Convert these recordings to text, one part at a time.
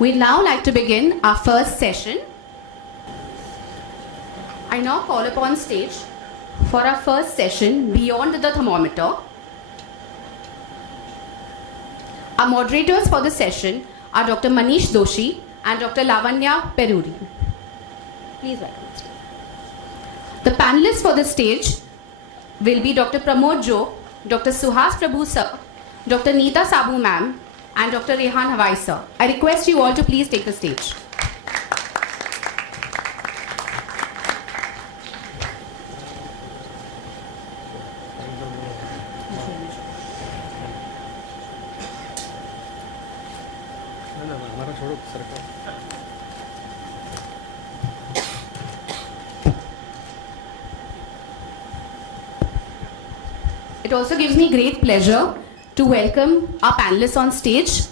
We'd now like to begin our first session. I now call upon stage for our first session, Beyond the Thermometer. Our moderators for the session are Dr. Manish Doshi and Dr. Lavanya Peruri. Please welcome. The panelists for the stage will be Dr. Pramod Jog, Dr. Suhas Prabhu sir, Dr. Neeta Sabu ma'am, and Dr. Rehan Hawai sir. I request you all to please take the stage. It also gives me great pleasure to welcome our panelists on stage.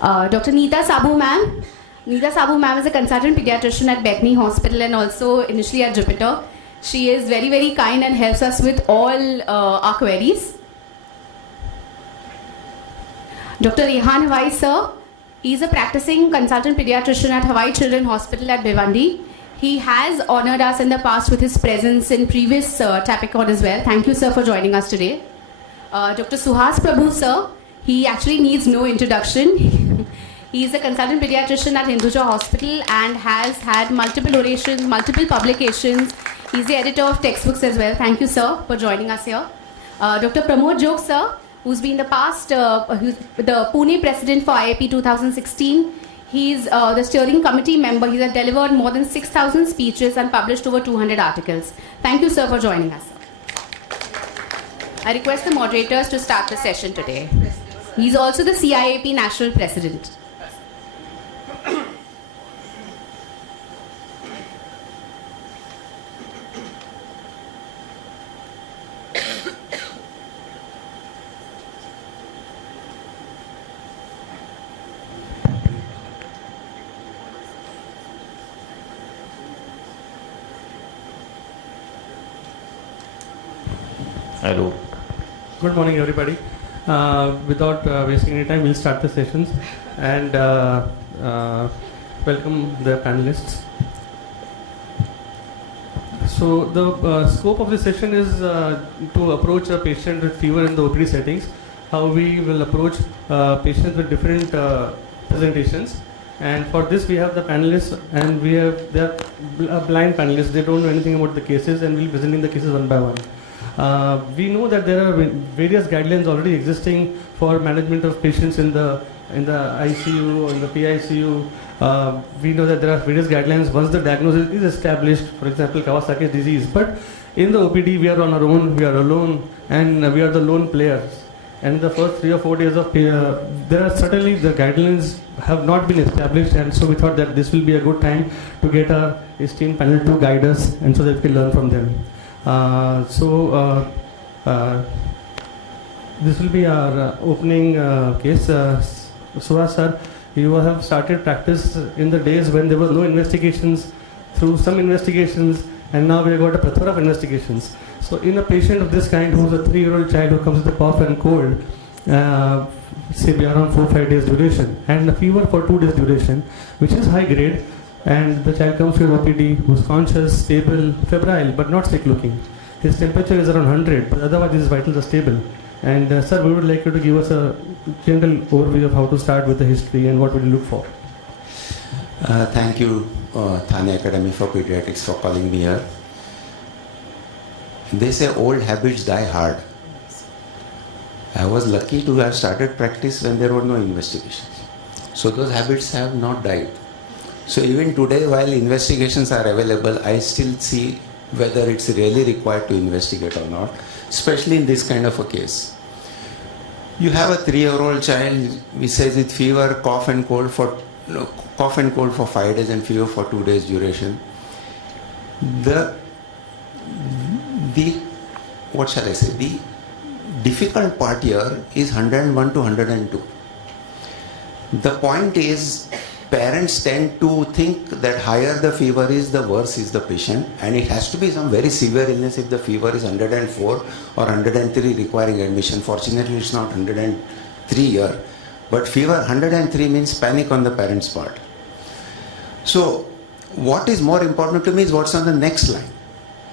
Dr. Neeta Sabu ma'am. Neeta Sabu ma'am is a consultant pediatrician at Bethany Hospital and also initially at Jupiter. She is very, very kind and helps us with all our queries. Dr. Rehan Hawai sir, he is a practicing consultant pediatrician at Hawaii Children's Hospital at Bhiwandi. He has honored us in the past with his presence in previous Tapicon as well. Thank you, sir, for joining us today. Dr. Suhas Prabhu, sir, he actually needs no introduction. He is a consultant pediatrician at Hinduja Hospital and has had multiple orations, multiple publications. He's the editor of textbooks as well. Thank you, sir, for joining us here. Dr. Pramod Jog, sir, who's been the past, the Pune president for IAP 2016. He's the steering committee member. He has delivered more than 6,000 speeches and published over 200 articles. Thank you, sir, for joining us. I request the moderators to start the session today. He's also the CIAP national president. Hello. Good morning, everybody. Without wasting any time, we'll start the sessions and welcome the panelists. So the scope of the session is to approach a patient with fever in the OPD settings, how we will approach patients with different presentations. And for this we have the panelists, and they are blind panelists. They don't know anything about the cases, and we'll be presenting the cases one by one. We know that there are various guidelines already existing for management of patients in the ICU or in the PICU. We know that there are various guidelines once the diagnosis is established, for example, Kawasaki's disease. But in the OPD, we are on our own, we are alone, and we are the lone players. And in the first 3 or 4 days of there are certainly the guidelines have not been established, and so we thought that this will be a good time to get our esteemed panel to guide us, and so that we can learn from them. This will be our opening case. Suhas sir, you have started practice in the days when there were no investigations, through some investigations, and now we have got a plethora of investigations. So in a patient of this kind, who is a 3-year-old child who comes with a cough and cold, say around 4-5 days duration, and a fever for 2 days duration, which is high grade, and the child comes to your OPD who's conscious, stable, febrile, but not sick looking. His temperature is around 100, but otherwise his vitals are stable. And sir, we would like you to give us a general overview of how to start with the history and what would you look for. Thank you, Thane Academy for Pediatrics, for calling me here. They say old habits die hard. I was lucky to have started practice when there were no investigations. So those habits have not died. So even today, while investigations are available, I still see whether it's really required to investigate or not, especially in this kind of a case. You have a 3-year-old child, we say with fever, cough and cold for 5 days and fever for 2 days duration. The difficult part here is 101 to 102. The point is, parents tend to think that higher the fever is, the worse is the patient, and it has to be some very severe illness if the fever is 104 or 103 requiring admission. Fortunately, it's not 105 3 years. But fever 103 means panic on the parent's part. So what is more important to me is what's on the next line.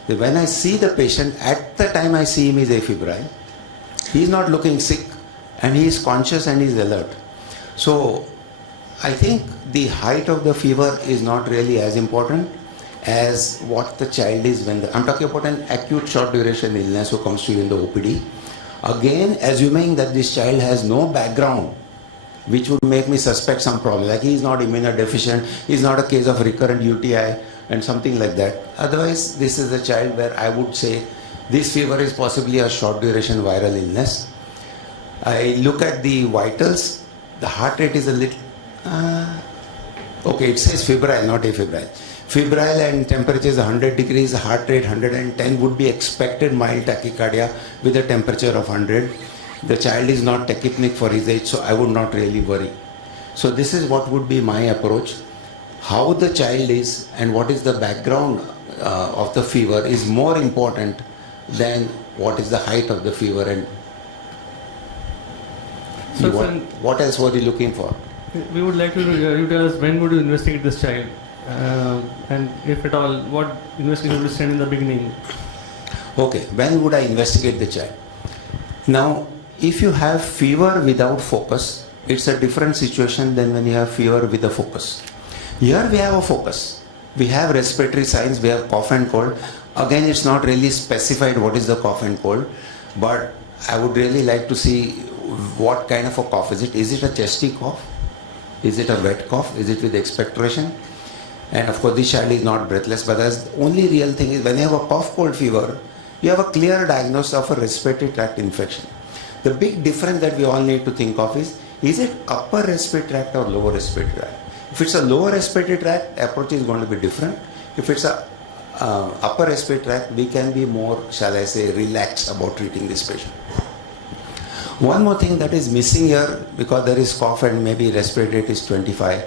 When I see the patient, at the time I see him is afebrile, he is not looking sick and he is conscious and he is alert. So I think the height of the fever is not really as important as what the child is when I'm talking about an acute short duration illness who comes to you in the OPD. Again, assuming that this child has no background which would make me suspect some problem, like he is not immunodeficient, he is not a case of recurrent UTI and something like that. Otherwise, this is a child where I would say this fever is possibly a short duration viral illness. I look at the vitals, the heart rate is a little, okay, it says febrile, not afebrile. Febrile and temperature is 100 degrees, heart rate 110 would be expected mild tachycardia with a temperature of 100. The child is not tachypnic for his age, so I would not really worry. So this is what would be my approach. How the child is and what is the background of the fever is more important than what is the height of the fever and so what else were you looking for? We would like to you tell us when would you investigate this child, and if at all, what investigation would you send in the beginning? Okay, when would I investigate the child? Now, if you have fever without focus, it's a different situation than when you have fever with a focus. Here we have a focus. We have respiratory signs, we have cough and cold. Again, it's not really specified what is the cough and cold, but I would really like to see what kind of a cough is it. Is it a chesty cough? Is it a wet cough? Is it with expectoration? And of course, this child is not breathless, but the only real thing is when you have a cough cold fever, you have a clear diagnosis of a respiratory tract infection. The big difference that we all need to think of is it upper respiratory tract or lower respiratory tract? If it's a lower respiratory tract, approach is going to be different. If it's a upper respiratory tract, we can be more, shall I say, relaxed about treating this patient. One more thing that is missing here, because there is cough and maybe respiratory rate is 25,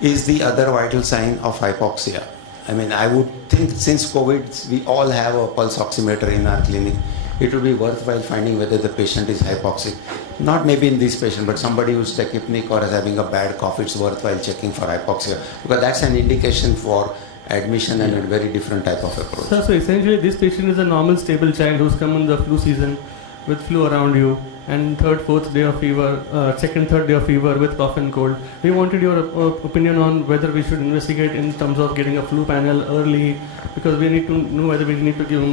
is the other vital sign of hypoxia. I mean, I would think since COVID, we all have a pulse oximeter in our clinic. It would be worthwhile finding whether the patient is hypoxic. Not maybe in this patient, but somebody who's tachypnic or is having a bad cough, it's worthwhile checking for hypoxia, because that's an indication for admission and a very different type of approach. So essentially, this patient is a normal, stable child who's come in the flu season with flu around you, and third, fourth day of fever, second, third day of fever with cough and cold. We wanted your opinion on whether we should investigate in terms of getting a flu panel early, because we need to know whether we need to give him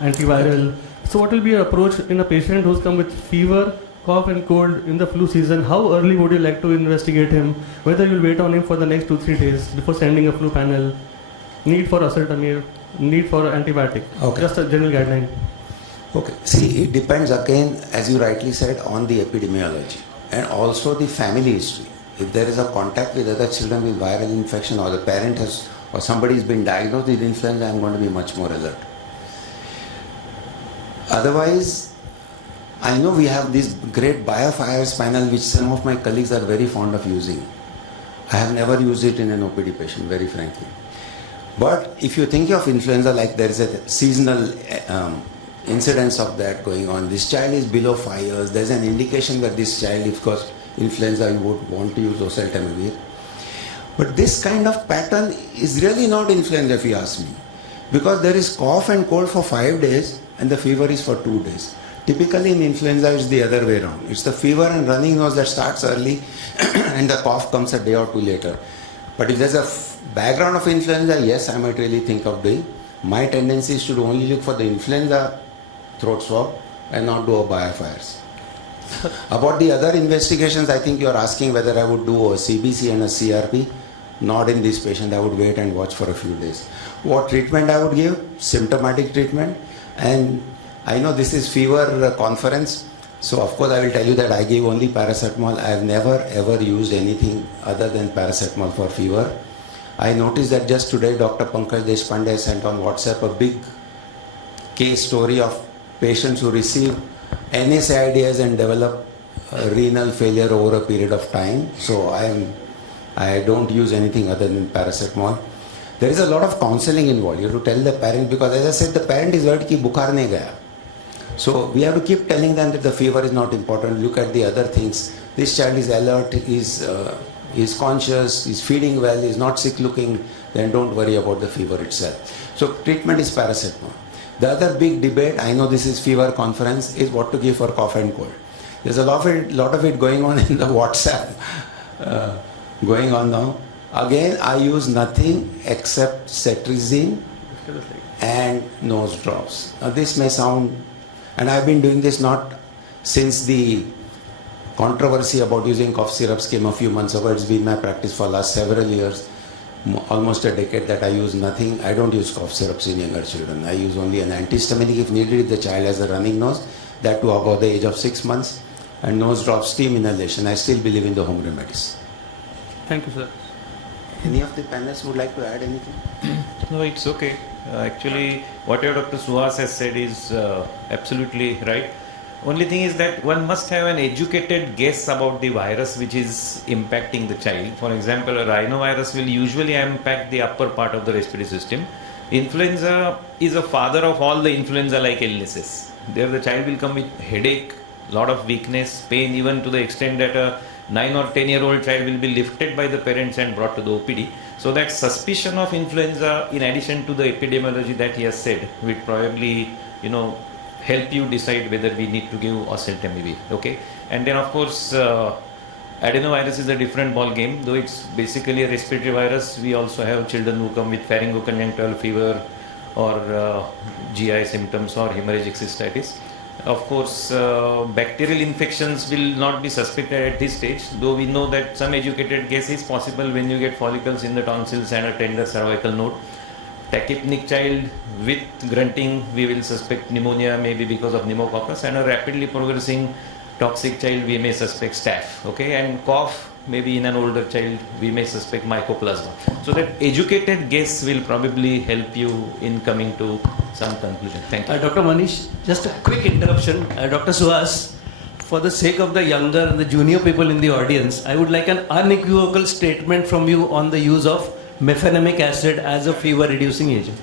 antiviral. So what will be your approach in a patient who's come with fever, cough and cold in the flu season? How early would you like to investigate him? Whether you'll wait on him for the next 2-3 days before sending a flu panel? Need for oseltamivir, need for antibiotic. Okay. Just a general guideline. Okay. See, it depends again, as you rightly said, on the epidemiology and also the family history. If there is a contact with other children with viral infection, or the parent has, or somebody has been diagnosed with influenza, I'm going to be much more alert. Otherwise, I know we have this great biofires panel which some of my colleagues are very fond of using. I have never used it in an OPD patient, very frankly. But if you think of influenza like there is a seasonal incidence of that going on, this child is below 5 years, there's an indication that this child, of course, influenza, you would want to use oseltamivir. But this kind of pattern is really not influenza if you ask me, because there is cough and cold for 5 days and the fever is for 2 days. Typically in influenza it's the other way around. It's the fever and running nose that starts early and the cough comes a day or two later. But if there's a background of influenza, yes, I might really think of doing. My tendency is to only look for the influenza throat swab and not do a biofires. About the other investigations, I think you're asking whether I would do a CBC and a CRP. Not in this patient, I would wait and watch for a few days. What treatment I would give? Symptomatic treatment. And I know this is fever conference, so of course I will tell you that I give only paracetamol. I have never ever used anything other than paracetamol for fever. I noticed that just today Dr. Pankaj Deshpande sent on WhatsApp a big case story of patients who receive NSAIDs and develop renal failure over a period of time. So I don't use anything other than paracetamol. There is a lot of counseling involved. You have to tell the parent, because as I said, the parent is worried कि बुखार नहीं गया. So we have to keep telling them that the fever is not important. Look at the other things. This child is alert, is conscious, is feeding well, is not sick looking. Then don't worry about the fever itself. So treatment is paracetamol. The other big debate, I know this is fever conference, is what to give for cough and cold. There's a lot of it going on in the WhatsApp going on now. Again, I use nothing except cetirizine and nose drops. Now this may sound, and I've been doing this not since the controversy about using cough syrups came a few months ago. It's been my practice for last several years, almost a decade, that I use nothing. I don't use cough syrups in younger children. I use only an antihistaminic if needed, if the child has a running nose, that too above the age of 6 months, and nose drop steam inhalation. I still believe in the home remedies. Thank you, sir. Any of the panelists would like to add anything? No, it's okay. Actually, whatever Dr. Suhas has said is absolutely right. Only thing is that one must have an educated guess about the virus which is impacting the child. For example, a rhinovirus will usually impact the upper part of the respiratory system. Influenza is a father of all the influenza-like illnesses. There the child will come with headache, lot of weakness, pain, even to the extent that a 9 or 10-year-old child will be lifted by the parents and brought to the OPD. So that suspicion of influenza, in addition to the epidemiology that he has said, will probably, help you decide whether we need to give oseltamivir. Okay, and then of course, adenovirus is a different ball game. Though it's basically a respiratory virus, we also have children who come with pharyngoconjunctival fever or GI symptoms or hemorrhagic cystitis. Of course, bacterial infections will not be suspected at this stage, though we know that some educated guess is possible when you get follicles in the tonsils and a tender cervical node. Tachypnic child with grunting, we will suspect pneumonia, maybe because of pneumococcus, and a rapidly progressing toxic child, we may suspect staph. Okay, and cough, maybe in an older child, we may suspect mycoplasma. So that educated guess will probably help you in coming to some conclusion. Thank you. Dr. Manish, just a quick interruption. Dr. Suhas, for the sake of the younger and the junior people in the audience, I would like an unequivocal statement from you on the use of mefenamic acid as a fever reducing agent.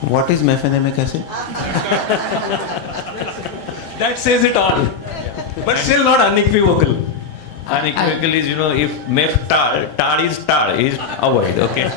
What is mefenamic acid? That says it all, but still not unequivocal. Unequivocal is, if meth tar is avoid. Okay.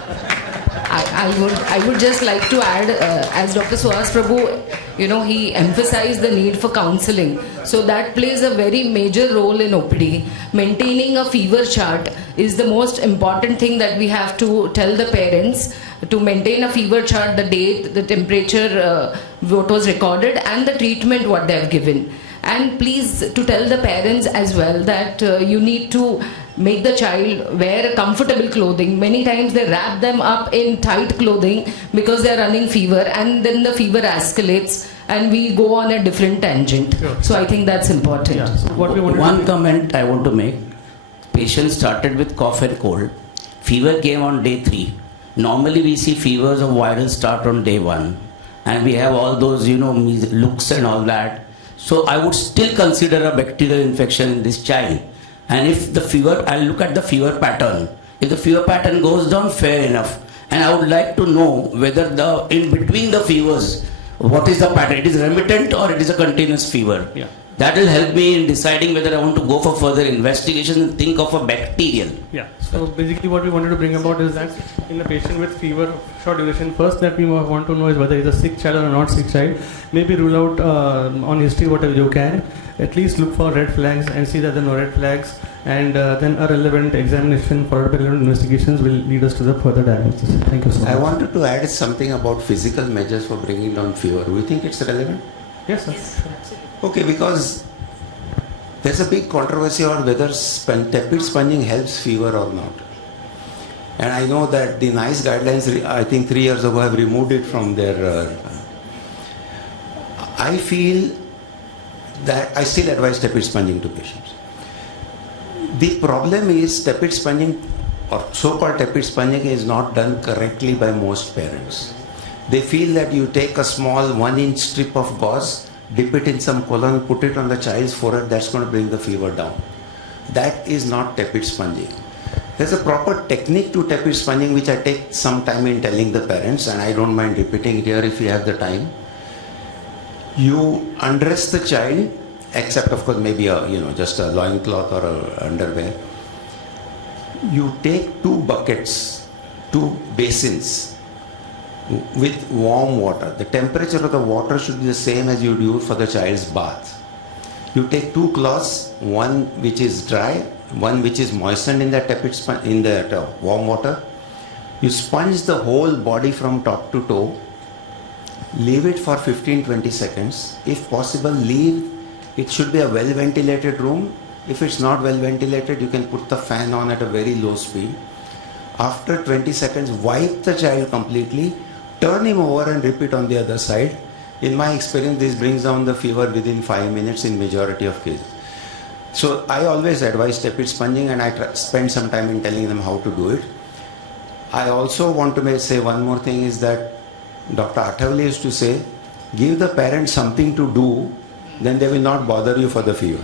I would just like to add, as Dr. Suhas Prabhu, he emphasized the need for counseling. So that plays a very major role in OPD. Maintaining a fever chart is the most important thing that we have to tell the parents, to maintain a fever chart, the date, the temperature, what was recorded, and the treatment what they have given. And please to tell the parents as well that you need to make the child wear a comfortable clothing. Many times they wrap them up in tight clothing because they are running fever, and then the fever escalates and we go on a different tangent. Sure. So I think that's important. Yeah. So what we want One comment I want to make. Patient started with cough and cold. Fever came on day 3. Normally we see fevers of viral start on day 1. And we have all those, looks and all that. So I would still consider a bacterial infection in this child. And if the fever, I'll look at the fever pattern. If the fever pattern goes down, fair enough. And I would like to know whether in between the fevers, what is the pattern? It is remittent or it is a continuous fever. Yeah. That will help me in deciding whether I want to go for further investigation and think of a bacterial. Yeah, so basically what we wanted to bring about is that in a patient with fever of short duration, first that we want to know is whether it's a sick child or a not sick child. Maybe rule out on history whatever you can. At least look for red flags and see that there are no red flags, and then a relevant examination followed by relevant investigations will lead us to the further diagnosis. Thank you so much. I wanted to add something about physical measures for bringing down fever. Do you think it's relevant? Yes, sir. Okay, because there's a big controversy on whether tepid sponging helps fever or not. And I know that the NICE guidelines, I think 3 years ago, have removed it from their... I feel that I still advise tepid sponging to patients. The problem is tepid sponging or so-called tepid sponging is not done correctly by most parents. They feel that you take a small 1-inch strip of gauze, dip it in some cologne, put it on the child's forehead, that's going to bring the fever down. That is not tepid sponging. There's a proper technique to tepid sponging which I take some time in telling the parents, and I don't mind repeating it here if you have the time. You undress the child, except of course maybe just a loincloth or a underwear. You take 2 buckets, 2 basins with warm water. The temperature of the water should be the same as you do for the child's bath. You take 2 cloths, one which is dry, one which is moistened in the warm water. You sponge the whole body from top to toe. Leave it for 15-20 seconds. If possible, it should be a well ventilated room. If it's not well ventilated, you can put the fan on at a very low speed. After 20 seconds, wipe the child completely, turn him over and repeat on the other side. In my experience, this brings down the fever within 5 minutes in majority of cases. So I always advise tepid sponging, and I spend some time in telling them how to do it. I also want to say one more thing is that Dr. Athavale used to say, give the parents something to do, then they will not bother you for the fever.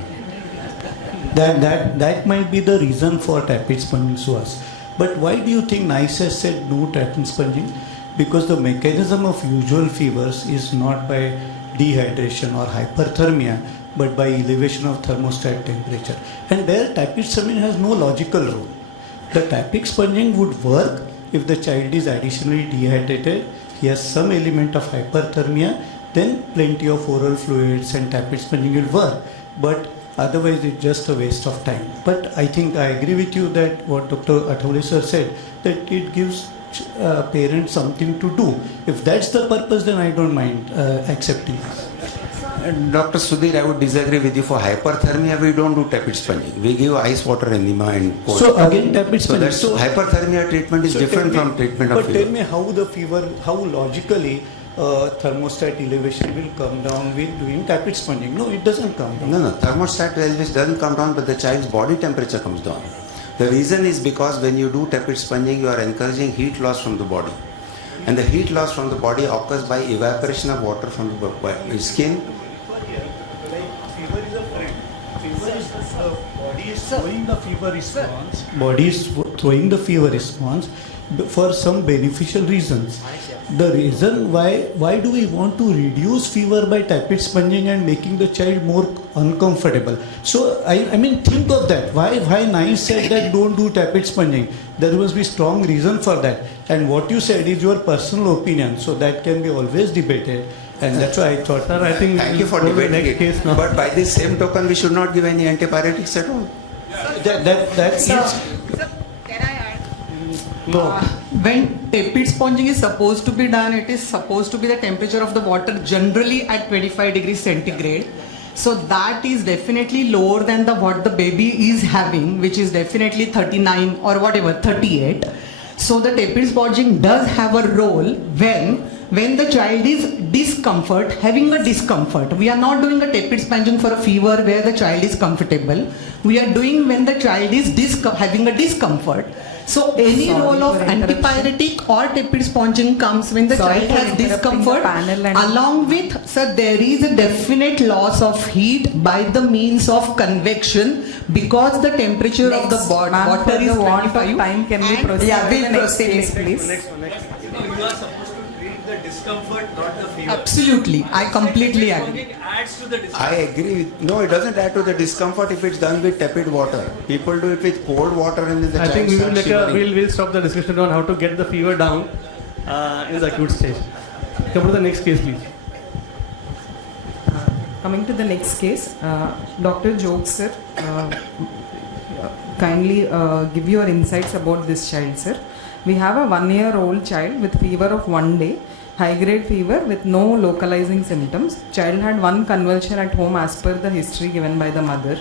That might be the reason for tepid sponging to us. But why do you think NICE has said no tepid sponging? Because the mechanism of usual fevers is not by dehydration or hyperthermia, but by elevation of thermostat temperature. And there tepid sponging has no logical role. The tepid sponging would work if the child is additionally dehydrated, he has some element of hyperthermia, then plenty of oral fluids and tepid sponging will work. But otherwise it's just a waste of time. But I think I agree with you that what Dr. Athavale sir said, that it gives parents something to do. If that's the purpose, then I don't mind accepting this. Dr. Sudhir, I would disagree with you. For hyperthermia, we don't do tepid sponging. We give ice water enema and cold. So again, tepid sponging. So hyperthermia treatment is different from treatment of fever. But tell me how logically thermostat elevation will come down with doing tepid sponging. No, it doesn't come down. No, thermostat elevation doesn't come down, but the child's body temperature comes down. The reason is because when you do tepid sponging, you are encouraging heat loss from the body. And the heat loss from the body occurs by evaporation of water from the skin. Fever is a friend. Fever is body is throwing the fever response. Body is throwing the fever response for some beneficial reasons. The reason why do we want to reduce fever by tepid sponging and making the child more uncomfortable? So I mean, think of that. Why NICE said that don't do tepid sponging? There must be strong reason for that. And what you said is your personal opinion, so that can be always debated. And that's why I thought. Sir, I think Thank you for debating it. Case now. But by this same token, we should not give any antibiotics at all. That is. Can I add? No. When tepid sponging is supposed to be done, it is supposed to be the temperature of the water generally at 25 degrees centigrade. So that is definitely lower than what the baby is having, which is definitely 39 or whatever, 38. So the tepid sponging does have a role when the child is having a discomfort. We are not doing a tepid sponging for a fever where the child is comfortable. We are doing when the child is having a discomfort. So any role of antipyretic or tepid sponging comes when the child has discomfort, along with, sir, there is a definite loss of heat by the means of convection because the temperature of the water is 25. Time, can we proceed? Yeah, to the we'll next proceed, case, please. You are supposed to treat the discomfort, not the fever. Absolutely, I completely agree. It adds to the discomfort. I agree. No, it doesn't add to the discomfort if it's done with tepid water. People do it with cold water and then the I child think we will starts shivering. we'll stop the discussion on how to get the fever down in the acute stage. Come to the next case, please. Coming to the next case, Dr. Jog sir, kindly give your insights about this child, sir. We have a 1-year-old child with fever of 1 day, high-grade fever with no localizing symptoms. Child had 1 convulsion at home as per the history given by the mother.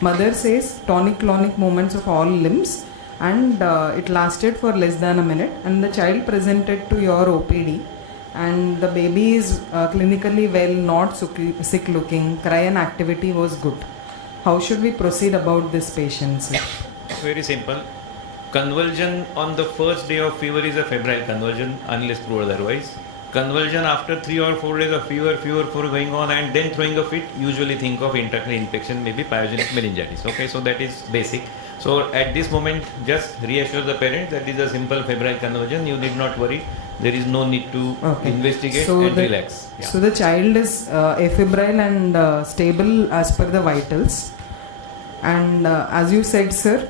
Mother says tonic-clonic movements of all limbs, and it lasted for less than a minute, and the child presented to your OPD, and the baby is clinically well, not sick looking, cry and activity was good. How should we proceed about this patient, sir? Very simple. Convulsion on the first day of fever is a febrile convulsion unless proved otherwise. Convulsion after 3 or 4 days of fever going on and then throwing a fit, usually think of intracranial infection, maybe pyogenic meningitis. Okay, so that is basic. So at this moment, just reassure the parent that it is a simple febrile convulsion. You need not worry. There is no need to Okay. investigate So and the- relax. Yeah. So the child is afebrile and stable as per the vitals. And as you said, sir,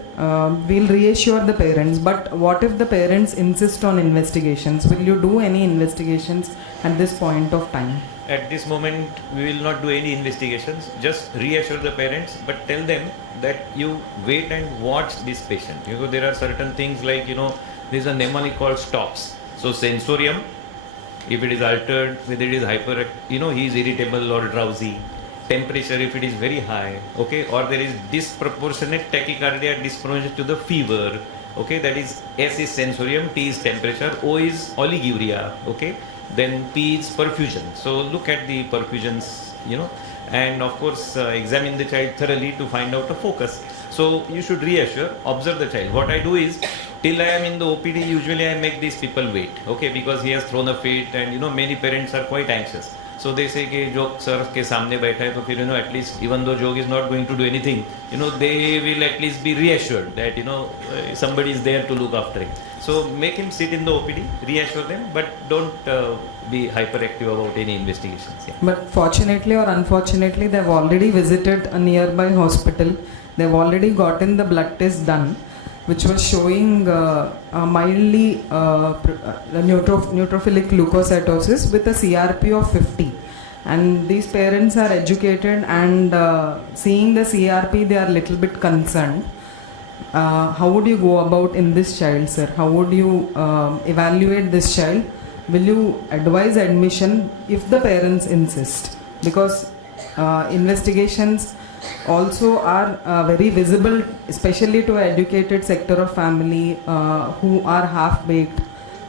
we'll reassure the parents. But what if the parents insist on investigations? Will you do any investigations at this point of time? At this moment, we will not do any investigations. Just reassure the parents, but tell them that you wait and watch this patient. There are certain things like, there is a mnemonic called stops. So sensorium, if it is altered, whether it is hyper, he is irritable or drowsy. Temperature, if it is very high, okay, or there is disproportionate tachycardia disproportionate to the fever, okay, that is S is sensorium, T is temperature, O is oliguria, okay, then P is perfusion. So look at the perfusions, and of course examine the child thoroughly to find out the focus. So you should reassure, observe the child. What I do is, till I am in the OPD, usually I make these people wait, okay, because he has thrown a fit and many parents are quite anxious. So they say कि जोग sir के सामने बैठा है तो फिर at least even though Jog is not going to do anything, they will at least be reassured that somebody is there to look after him. So make him sit in the OPD, reassure them, but don't be hyperactive about any investigations. Yeah. But fortunately or unfortunately, they've already visited a nearby hospital. They've already gotten the blood test done, which was showing mildly neutrophilic leukocytosis with a CRP of 50. And these parents are educated and seeing the CRP, they are a little bit concerned. How would you go about in this child, sir? How would you evaluate this child? Will you advise admission if the parents insist? Because investigations also are very visible, especially to an educated sector of family who are half-baked,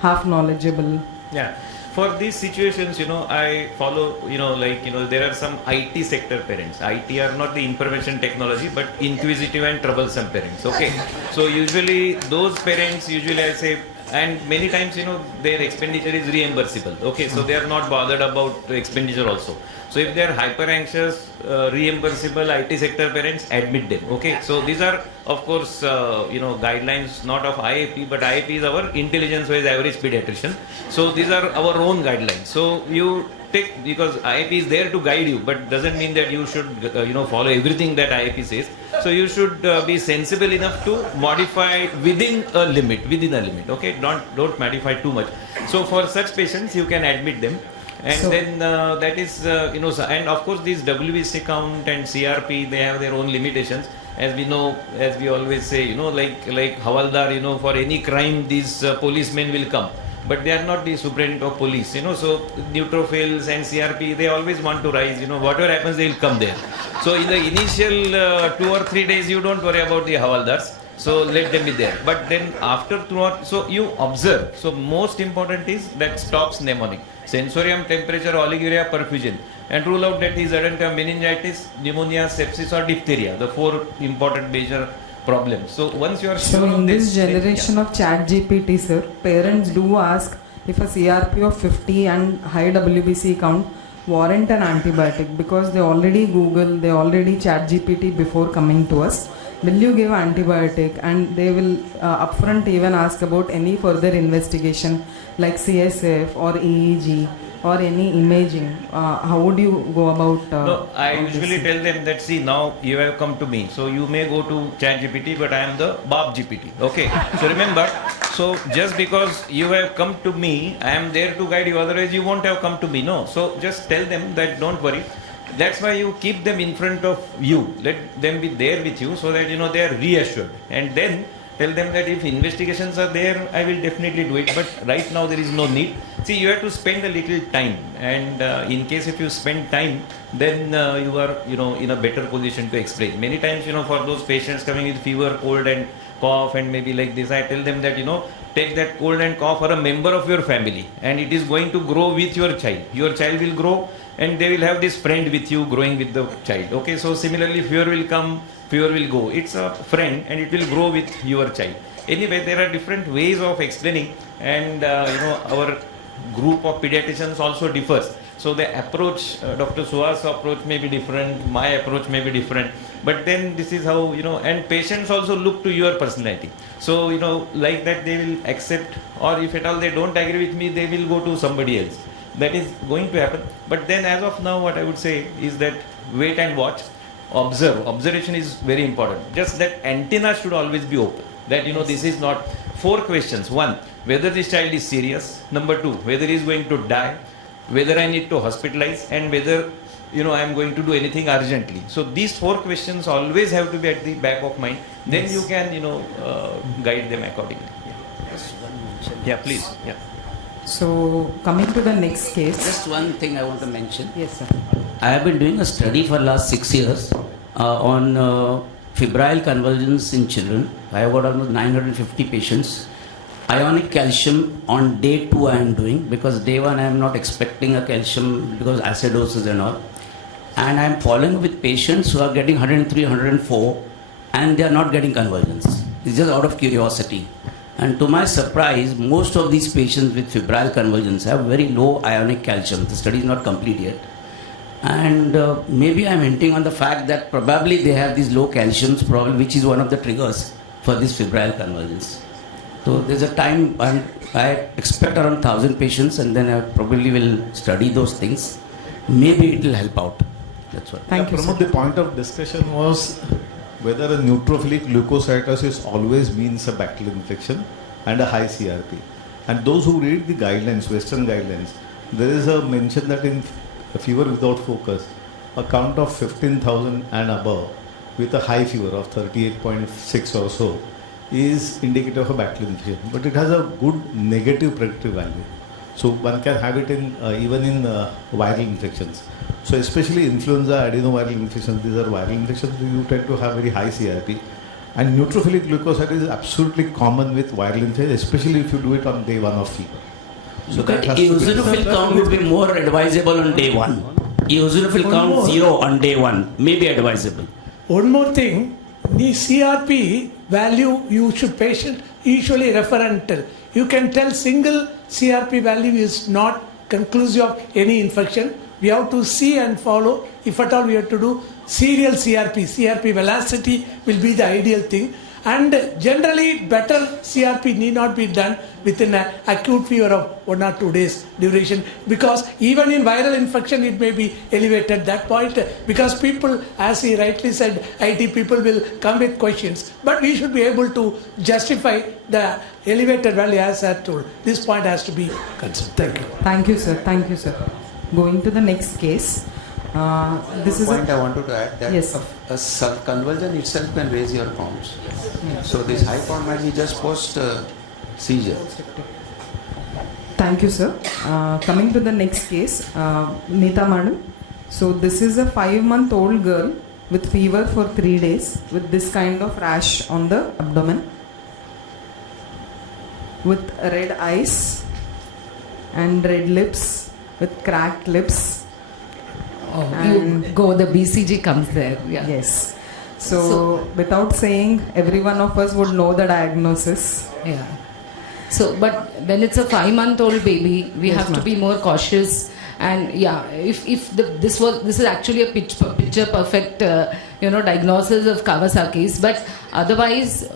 half-knowledgeable. Yeah. For these situations, I follow, there are some IT sector parents. IT are not the information technology, but inquisitive and troublesome parents. Okay. So usually those parents, I say, and many times, their expenditure is reimbursable. Okay. So they are not bothered about expenditure also. So if they are hyper anxious, reimbursable IT sector parents, admit them. Okay. So these are, of course, guidelines not of IAP, but IAP is our intelligence-wise average pediatrician. So these are our own guidelines. So you take, because IAP is there to guide you, but doesn't mean that you should, follow everything that IAP says. So you should be sensible enough to modify within a limit. Okay. Don't modify too much. So for such patients, you can admit them. And So- then that is, and of course these WBC count and CRP, they have their own limitations. As we know, as we always say, like Havaldar, for any crime, these policemen will come. But they are not the superintendent of police, so neutrophils and CRP, they always want to rise, whatever happens, they will come there. So in the initial 2 or 3 days, you don't worry about the Havaldars. So let them be there. But then after throughout, so you observe. So most important is that stops mnemonic. Sensorium, temperature, oliguria, perfusion. And rule out that he doesn't have meningitis, pneumonia, sepsis or diphtheria. The 4 important major problems. So once you are So sure in of this then, generation of chat GPT, sir, parents do ask if a CRP of 50 and high WBC count warrant an antibiotic, because they already Google, they already chat GPT before coming to us. Will you give antibiotic? And they will upfront even ask about any further investigation like CSF or EEG or any imaging. How would you go about? No, I all usually this? tell them that, see, now you have come to me. So you may go to ChatGPT, but I am the Bob GPT. Okay. So remember, so just because you have come to me, I am there to guide you. Otherwise, you won't have come to me. No. So just tell them that don't worry. That's why you keep them in front of you. Let them be there with you so that they are reassured. And then tell them that if investigations are there, I will definitely do it. But right now there is no need. See, you have to spend a little time. And in case if you spend time, then you are in a better position to explain. Many times for those patients coming with fever, cold and cough and maybe like this, I tell them that take that cold and cough for a member of your family, and it is going to grow with your child. Your child will grow and they will have this friend with you growing with the child. Okay, so similarly fever will come, fever will go. It's a friend and it will grow with your child. Anyway, there are different ways of explaining, and our group of pediatricians also differs. So the approach, Dr. Suhas' approach may be different, my approach may be different, but then this is how, and patients also look to your personality. So, like that they will accept, or if at all they don't agree with me, they will go to somebody else. That is going to happen. But then as of now, what I would say is that wait and watch, observe. Observation is very important. Just that antenna should always be open. That, this is not 4 questions. 1, whether this child is serious. Number 2, whether he is going to die. Whether I need to hospitalize, and whether I am going to do anything urgently. So these 4 questions always have to be at the back of mind. Then Yes. you can guide them accordingly. Yeah, please. Yeah. So coming to the next case. Just one thing I want to mention. Yes, sir. I have been doing a study for last 6 years on febrile convulsions in children. I have got almost 950 patients. Ionic calcium on day 2 I am doing, because day 1 I am not expecting a calcium because acidosis and all. And I am following with patients who are getting 103, 104 and they are not getting convulsions. It's just out of curiosity. And to my surprise, most of these patients with febrile convulsions have very low ionic calcium. The study is not complete yet. And maybe I am hinting on the fact that probably they have these low calciums, probably, which is one of the triggers for these febrile convulsions. So there's a time, and I expect around 1,000 patients, and then I probably will study those things. Maybe it will help out. That's what. Thank you, Pramod, sir. the point of discussion was whether a neutrophilic leukocytosis always means a bacterial infection and a high CRP. And those who read the guidelines, Western guidelines, there is a mention that in a fever without focus, a count of 15,000 and above with a high fever of 38.6 or so is indicative of a bacterial infection, but it has a good negative predictive value. So one can have it in even in viral infections. So especially influenza, adenoviral infections, these are viral infections, you tend to have very high CRP. And neutrophilic leukocytosis is absolutely common with viral infection, especially if you do it on day 1 of fever. So But eosinophil count would be more advisable on day 1. Eosinophil count 0 on day 1 may be advisable. One more thing, the CRP value you should patient usually referential. You can tell single CRP value is not conclusive of any infection. We have to see and follow. If at all we have to do serial CRP, CRP velocity will be the ideal thing. And generally better CRP need not be done within an acute fever of 1 or 2 days duration, because even in viral infection it may be elevated at that point, because people, as he rightly said, IT people will come with questions, but we should be able to justify the elevated value as I told. This point has to be considered. Thank you. Thank you, sir. Thank you, sir. Going to the next case. This is Point I wanted to add that Yes. a convulsion itself can raise your counts. So this high count might be just post seizure. Thank you, sir. Coming to the next case, Neeta madam. So this is a 5-month-old girl with fever for 3 days with this kind of rash on the abdomen, with red eyes and red lips, with cracked lips. Oh, you go, the BCG comes there. Yeah. Yes. So without saying, every one of us would know the diagnosis. Yeah. So, but when it's a 5-month-old baby, we Yes, have to ma'am. be more cautious. And yeah, if this is actually a picture perfect diagnosis of Kawasaki's, but otherwise,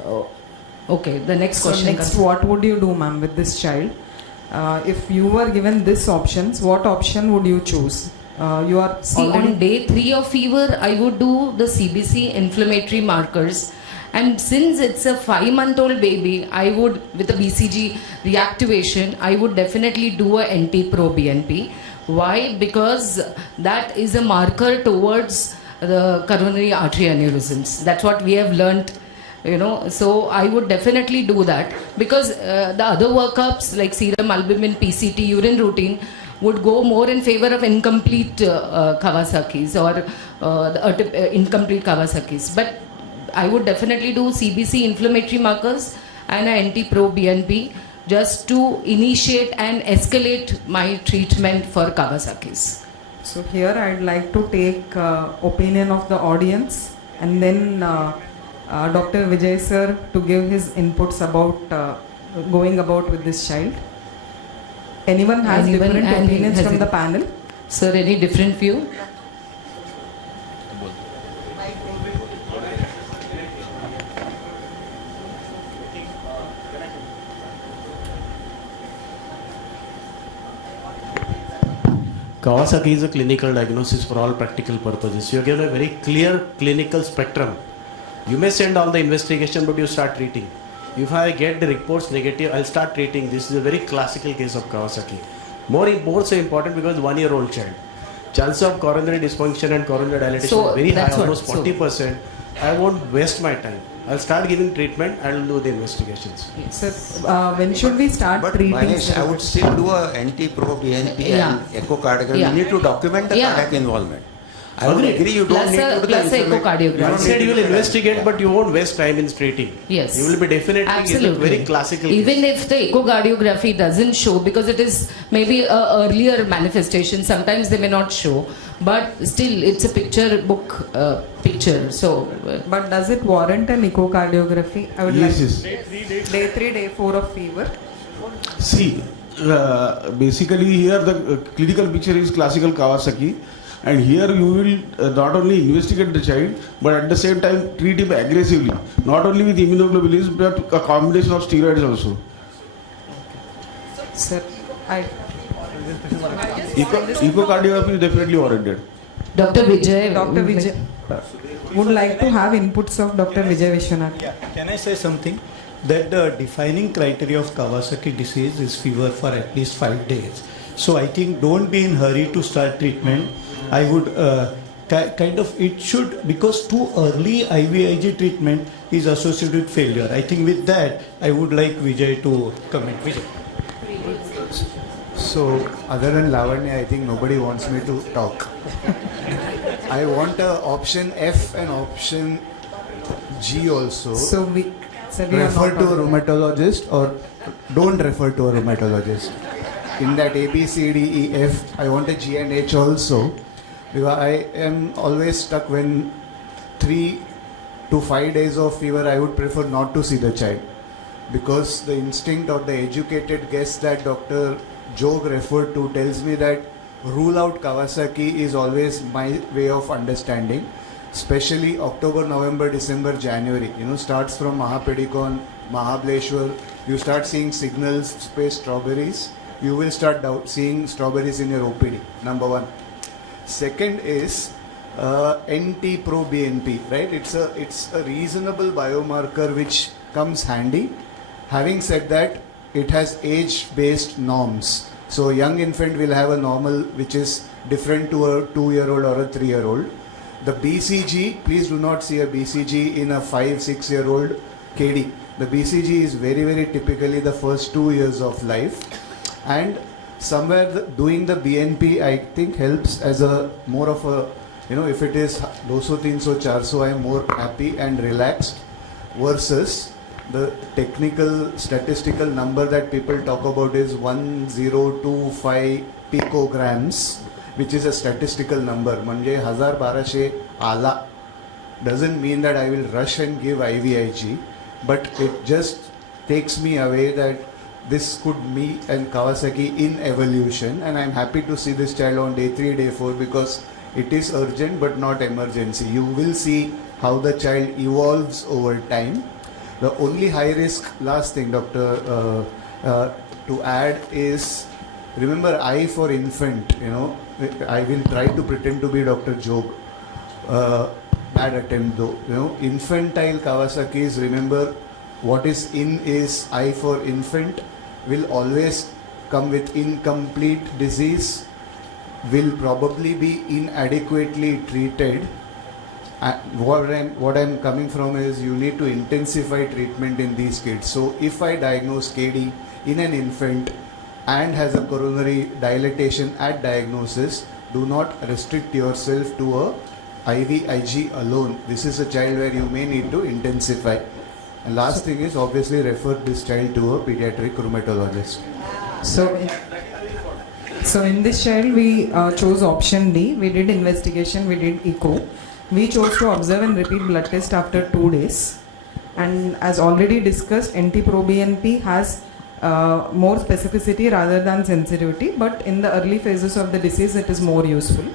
okay. The next question. So next, comes. what would you do, ma'am, with this child? If you were given this options, what option would you choose? You are See, already on day 3 of fever, I would do the CBC inflammatory markers. And since it's a 5-month-old baby, I would, with a BCG reactivation, I would definitely do a NT-proBNP. Why? Because that is a marker towards the coronary artery aneurysms. That's what we have learnt, So I would definitely do that, because the other workups like serum albumin, PCT, urine routine would go more in favor of incomplete Kawasaki's or the incomplete Kawasaki's. But I would definitely do CBC inflammatory markers and a NT-proBNP just to initiate and escalate my treatment for Kawasaki's. So here I'd like to take opinion of the audience, and then Dr. Vijay sir to give his inputs about going about with this child. Anyone has Anyone- different and opinions has from it- the panel? Sir, any different view? Kawasaki is a clinical diagnosis for all practical purposes. You are given a very clear clinical spectrum. You may send all the investigation, but you start treating. If I get the reports negative, I'll start treating. This is a very classical case of Kawasaki. More so important because 1-year-old child. Chance of coronary dysfunction and coronary dilatation is very high, almost 40%. I won't waste my time. I'll start giving treatment. I'll do the investigations. Sir, when should we start But treating? Mahesh, I would still do a NT-Pro, BNP Yeah. and echocardiogram. Yeah. You need to document the Yeah. cardiac involvement. I would Agreed. agree you don't Plus need to do the echocardiogram. I said you will investigate, but you won't waste time in treating. Yes. You will be definitely Absolutely. giving very classical Even case. if the echocardiography doesn't show, because it is maybe a earlier manifestation, sometimes they may not show, but still it's a picture book picture. So, But does it warrant an echocardiography? I would Yes, like yes. day 3, day 4 of fever. See, basically here the clinical picture is classical Kawasaki, and here you will not only investigate the child, but at the same time treat him aggressively, not only with immunoglobulins, but a combination of steroids also. Sir, Echocardiography is definitely warranted. Dr. Vijay, Dr. Vijay would like to have inputs of Dr. Vijay Vishwanath. Yeah. Can I say something? That the defining criteria of Kawasaki disease is fever for at least 5 days. So I think don't be in hurry to start treatment. I would it should, because too early IVIG treatment is associated with failure. I think with that, I would like Vijay to comment. Vijay. So, other than Lavanya, I think nobody wants me to talk. I want option F and option G also. So we are Refer not to a on- rheumatologist or don't refer to a rheumatologist. In that A, B, C, D, E, F, I want a G and H also. Because I am always stuck when 3 to 5 days of fever, I would prefer not to see the child. Because the instinct or the educated guess that Dr. Jog referred to tells me that rule out Kawasaki is always my way of understanding. Especially October, November, December, January. Starts from Pedicon, Mahabaleshwar. You start seeing signals, space strawberries. You will start seeing strawberries in your OPD. Number one. Second is NT-Pro BNP, right? It's a reasonable biomarker which comes handy. Having said that, it has age-based norms. So young infant will have a normal which is different to a 2-year-old or a 3-year-old. The BCG, please do not see a BCG in a 5-6-year-old KD. The BCG is very, very typically the first 2 years of life. And somewhere doing the BNP, I think, helps as a more of a, if it is 200-300, 400, I am more happy and relaxed, versus the technical statistical number that people talk about is 1025 picograms, which is a statistical number. Manje 1200 ala doesn't mean that I will rush and give IVIG, but it just takes me away that this could be an Kawasaki in evolution, and I'm happy to see this child on day 3, day 4 because it is urgent but not emergency. You will see how the child evolves over time. The only high risk, last thing, doctor, to add is, remember I for infant, I will try to pretend to be Dr. Jog. Bad attempt though. Infantile Kawasaki's, remember what is in is I for infant, will always come with incomplete disease, will probably be inadequately treated. What I'm coming from is you need to intensify treatment in these kids. So if I diagnose KD in an infant and has a coronary dilatation at diagnosis, do not restrict yourself to a IVIG alone. This is a child where you may need to intensify. And last thing is obviously refer this child to a pediatric rheumatologist. So in this child we chose option D. We did investigation, we did echo. We chose to observe and repeat blood test after 2 days. And as already discussed, NT-proBNP has more specificity rather than sensitivity, but in the early phases of the disease it is more useful.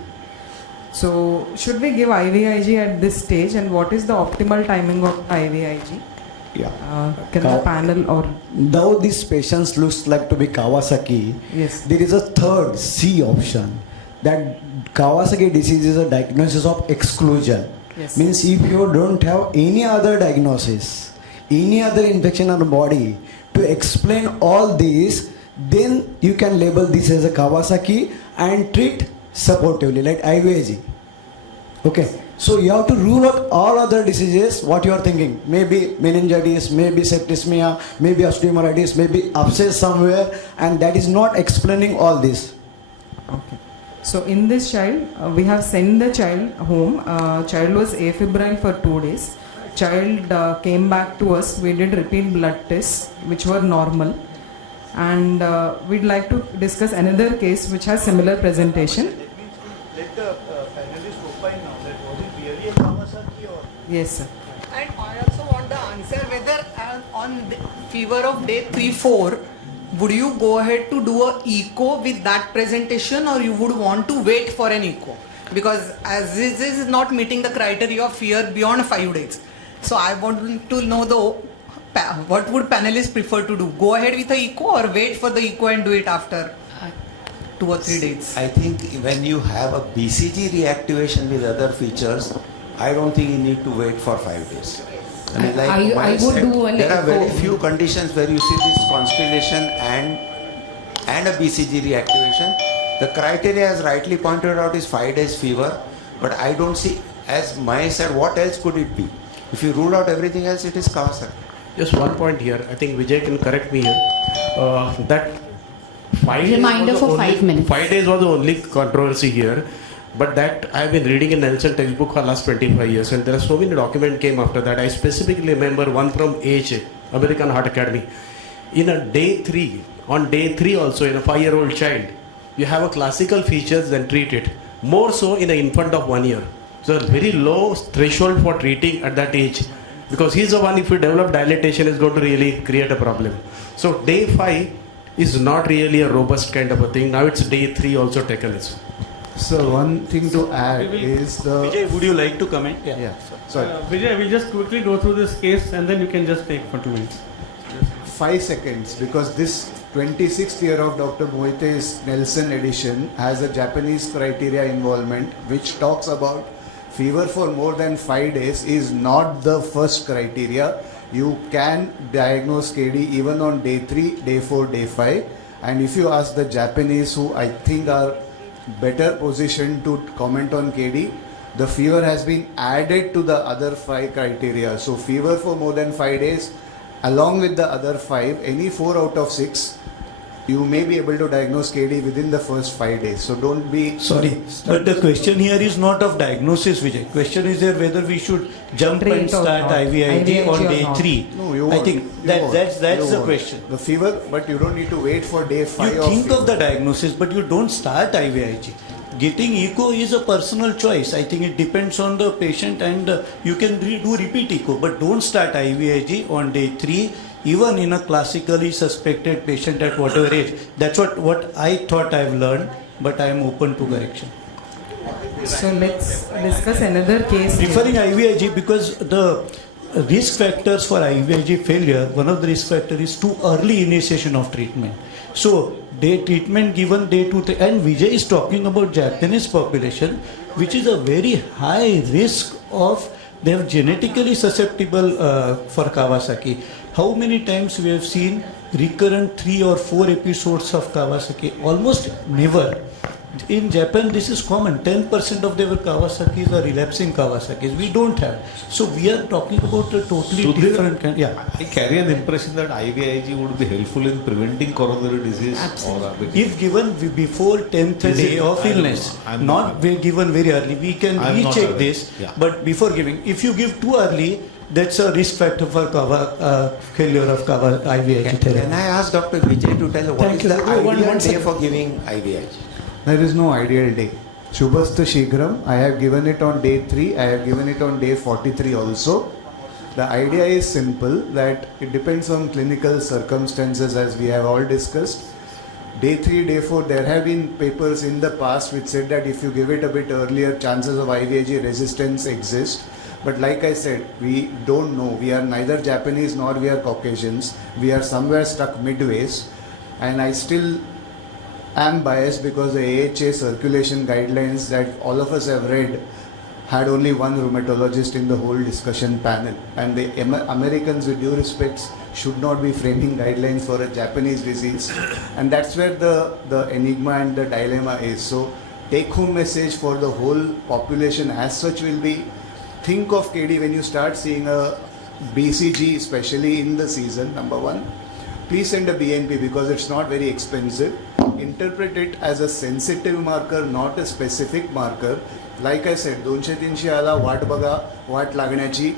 So should we give IVIG at this stage, and what is the optimal timing of IVIG? Yeah. Can the panel or... Though these patients looks like to be Kawasaki, Yes. there is a third C option, that Kawasaki disease is a diagnosis of exclusion. Yes. Means if you don't have any other diagnosis, any other infection in the body to explain all these, then you can label this as a Kawasaki and treat supportively like IVIG. Okay. So you have to rule out all other diseases, what you are thinking. Maybe meningitis, maybe septicemia, maybe osteomyelitis, maybe abscess somewhere, and that is not explaining all this. Okay. So in this child, we have sent the child home. Child was afebrile for 2 days. Child came back to us. We did repeat blood tests, which were normal. And we'd like to discuss another case which has similar presentation. Let the panelists opine now. That was it really a Kawasaki or? Yes, sir. And I also want the answer whether on the fever of day 3-4, would you go ahead to do a echo with that presentation, or you would want to wait for an echo? Because as this is not meeting the criteria of fear beyond 5 days. So I want to know what would panelists prefer to do? Go ahead with the echo or wait for the echo and do it after 2 or 3 days? I think when you have a BCG reactivation with other features, I don't think you need to wait for 5 days. I mean, like I Mike would said, do an there are very echo. few conditions where you see this constellation and a BCG reactivation. The criteria, as rightly pointed out, is 5 days fever, but I don't see, as Maya said, what else could it be? If you rule out everything else, it is Kawasaki. Just one point here. I think Vijay can correct me here. That 5 days Reminder was the for 5 minutes. 5 days was the only controversy here. But that I've been reading in Nelson textbook for last 25 years, and there are so many documents came after that. I specifically remember one from AHA, American Heart Academy. In a day 3, on day 3 also in a 5-year-old child, you have a classical features, then treat it. More so in an infant of 1 year. So very low threshold for treating at that age. Because he's the one, if you develop dilatation, is going to really create a problem. So day 5 is not really a robust kind of a thing. Now it's day 3 also taken as. So one thing to add is the... Vijay, would you like to comment? Yeah. Sorry. Vijay, we'll just quickly go through this case and then you can just take for 2 minutes. 5 seconds, because this 26th year of Dr. Moite's Nelson edition has a Japanese criteria involvement which talks about fever for more than 5 days is not the first criteria. You can diagnose KD even on day 3, day 4, day 5. And if you ask the Japanese, who I think are better positioned to comment on KD, the fever has been added to the other 5 criteria. So fever for more than 5 days, along with the other 5, any 4 out of 6, you may be able to diagnose KD within the first 5 days. So don't be... Sorry, but the question here is not of diagnosis, Vijay. Question is there whether we should jump Treat and or start not. IVIG on IVIG or day not. 3. No, you I won't. think You that's won't. the won't. question. The fever, but you don't need to wait for day 5 You of think fever. of the diagnosis, but you don't start IVIG. Getting echo is a personal choice. I think it depends on the patient, and you can do repeat echo, but don't start IVIG on day 3, even in a classically suspected patient at whatever age. That's what I thought I've learned, but I am open to correction. So let's discuss another case. Referring IVIG, because the risk factors for IVIG failure, one of the risk factors is too early initiation of treatment. So day treatment given day 2, 3, and Vijay is talking about Japanese population, which is a very high risk of, they are genetically susceptible for Kawasaki. How many times we have seen recurrent 3 or 4 episodes of Kawasaki? Almost never. In Japan, this is common. 10% of their Kawasaki's are relapsing Kawasaki's. We don't have. So we are talking about a totally different kind. Yeah. I carry an impression that IVIG would be helpful in preventing coronary disease. Absolutely. If given before 10th day of illness, not given very early, we can recheck this. Yeah. But before giving, if you give too early, that's a risk factor for failure of IVIG therapy. Can I ask Dr. Vijay to tell what Thank is you. the One ideal day second. for giving IVIG? There is no ideal day. Shubhastha Shigram, I have given it on day 3, I have given it on day 43 also. The idea is simple, that it depends on clinical circumstances, as we have all discussed. Day 3, day 4, there have been papers in the past which said that if you give it a bit earlier, chances of IVIG resistance exist. But like I said, we don't know. We are neither Japanese nor we are Caucasians. We are somewhere stuck midways. And I still am biased because the AHA circulation guidelines that all of us have read had only one rheumatologist in the whole discussion panel. And the Americans, with due respects, should not be framing guidelines for a Japanese disease. And that's where the enigma and the dilemma is. So take home message for the whole population as such will be, think of KD when you start seeing a BCG, especially in the season, number one. Please send a BNP because it's not very expensive. Interpret it as a sensitive marker, not a specific marker. Like I said, 200-300 आला वाट बघा, वाट लागण्याची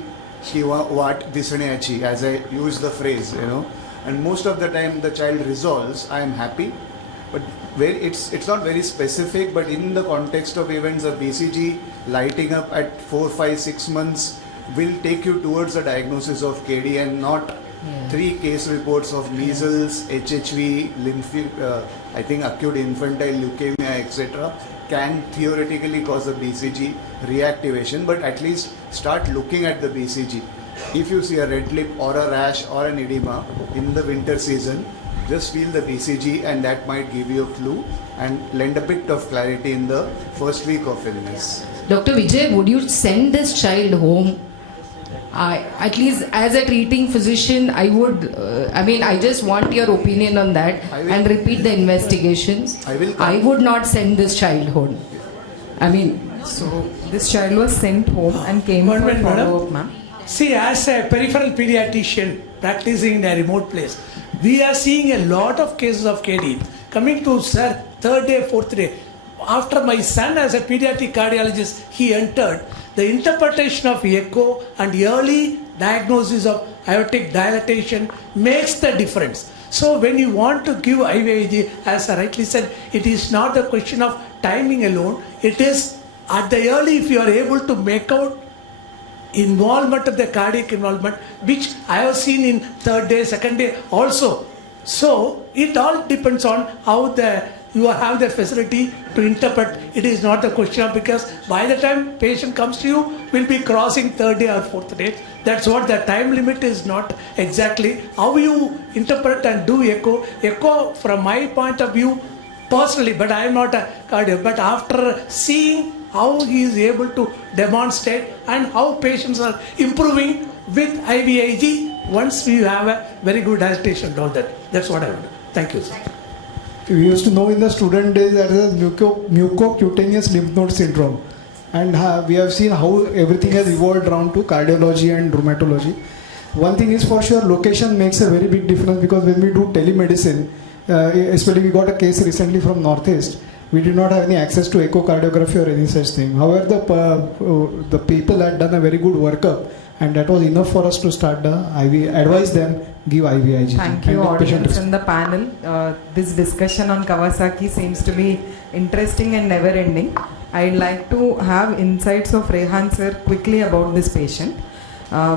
किंवा वाट दिसण्याची, as I use the phrase, and most of the time the child resolves, I am happy. But it's not very specific, but in the context of events, a BCG lighting up at 4, 5, 6 months will take you towards a diagnosis of KD and not 3 case reports of measles, HHV, I think acute infantile leukemia, etc. can theoretically cause a BCG reactivation, but at least start looking at the BCG. If you see a red lip or a rash or an edema in the winter season, just feel the BCG and that might give you a clue and lend a bit of clarity in the first week of illness. Dr. Vijay, would you send this child home? At least as a treating physician, I would, I just want your opinion on that and repeat the investigations. I would not send this child home. So this child was sent home and came for follow-up, ma'am. See, as a peripheral pediatrician practicing in a remote place, we are seeing a lot of cases of KD. Coming to sir, 3rd day, 4th day, after my son as a pediatric cardiologist, he entered, the interpretation of echo and early diagnosis of aortic dilatation makes the difference. So when you want to give IVIG, as I rightly said, it is not a question of timing alone. It is at the early, if you are able to make out involvement of the cardiac involvement, which I have seen in 3rd day, 2nd day also. So it all depends on how you have the facility to interpret. It is not a question of, because by the time patient comes to you, will be crossing 3rd day or 4th day. That's what the time limit is, not exactly how you interpret and do echo. Echo from my point of view personally, but I am not a cardiologist, but after seeing how he is able to demonstrate and how patients are improving with IVIG, once we have a very good agitation on that. That's what I would do. Thank you, sir. We used to know in the student days that is mucocutaneous lymph node syndrome, and we have seen how everything has evolved around to cardiology and rheumatology. One thing is for sure, location makes a very big difference, because when we do telemedicine, especially we got a case recently from Northeast, we did not have any access to echocardiography or any such thing. However, the people had done a very good workup, and that was enough for us to start the IV, advise them, give IVIG. Thank you, audience and the panel. This discussion on Kawasaki seems to be interesting and never ending. I'd like to have insights of Rehan sir quickly about this patient.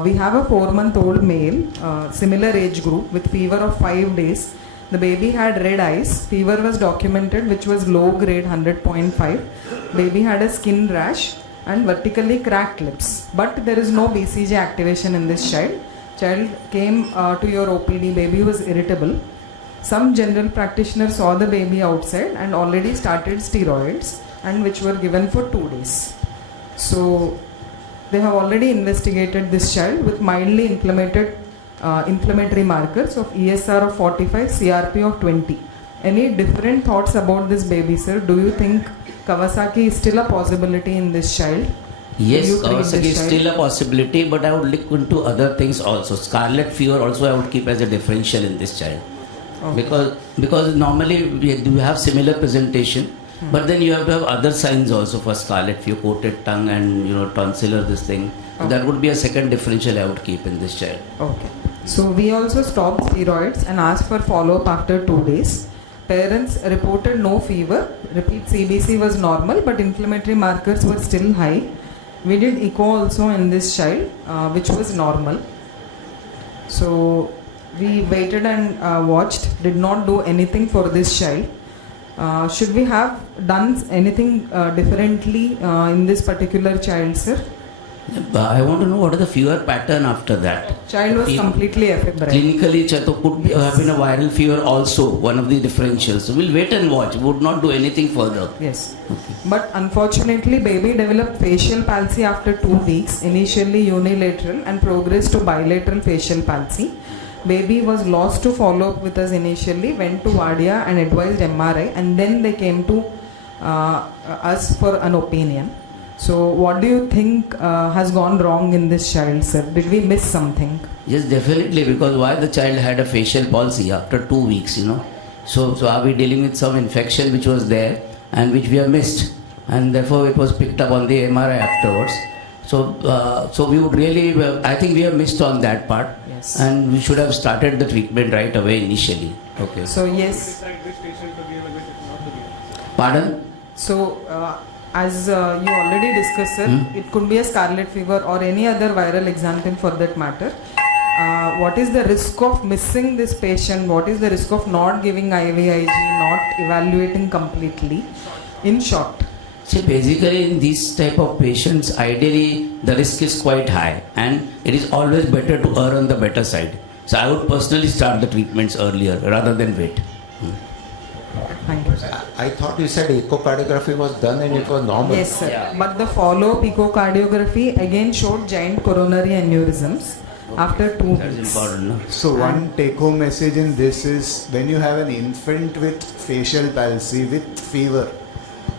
We have a 4-month-old male, similar age group, with fever of 5 days. The baby had red eyes. Fever was documented, which was low grade 100.5. Baby had a skin rash and vertically cracked lips. But there is no BCG activation in this child. Child came to your OPD. Baby was irritable. Some general practitioners saw the baby outside and already started steroids, and which were given for 2 days. So they have already investigated this child with mildly inflammatory markers of ESR of 45, CRP of 20. Any different thoughts about this baby, sir? Do you think Kawasaki is still a possibility in this child? Yes, Kawasaki is still a possibility, but I would look into other things also. Scarlet fever also I would keep as a differential in this child. Okay. Because normally we do have similar presentation, but then you have to have other signs also for scarlet fever, coated tongue and tonsillar, this thing. Okay. That would be a second differential I would keep in this child. Okay. So we also stopped steroids and asked for follow-up after 2 days. Parents reported no fever. Repeat CBC was normal, but inflammatory markers were still high. We did echo also in this child, which was normal. So we waited and watched, did not do anything for this child. Should we have done anything differently in this particular child, sir? I want to know what is the fever pattern after that. Child was completely febrile. Clinically, Chato could have been a viral fever also, one of the differentials. So we'll wait and watch. We would not do anything further. Yes. But unfortunately, baby developed facial palsy after 2 weeks, initially unilateral and progressed to bilateral facial palsy. Baby was lost to follow up with us initially, went to Vadia and advised MRI, and then they came to us for an opinion. So what do you think has gone wrong in this child, sir? Did we miss something? Yes, definitely, because why the child had a facial palsy after 2 weeks, So are we dealing with some infection which was there and which we have missed, and therefore it was picked up on the MRI afterwards. So we would really, I think we have missed on that part. Yes. And we should have started the treatment right away initially. Okay. So yes. Pardon? So as you already discussed, sir, it could be a scarlet fever or any other viral exanthem for that matter. What is the risk of missing this patient? What is the risk of not giving IVIG, not evaluating completely? In short. See, basically in these type of patients, ideally the risk is quite high, and it is always better to err on the better side. So I would personally start the treatments earlier rather than wait. Thank you, sir. I thought you said echocardiography was done and it was normal. Yes, sir. Yeah. But the follow-up echocardiography again showed giant coronary aneurysms after 2 That is weeks. important. No? So one take-home message in this is, when you have an infant with facial palsy with fever,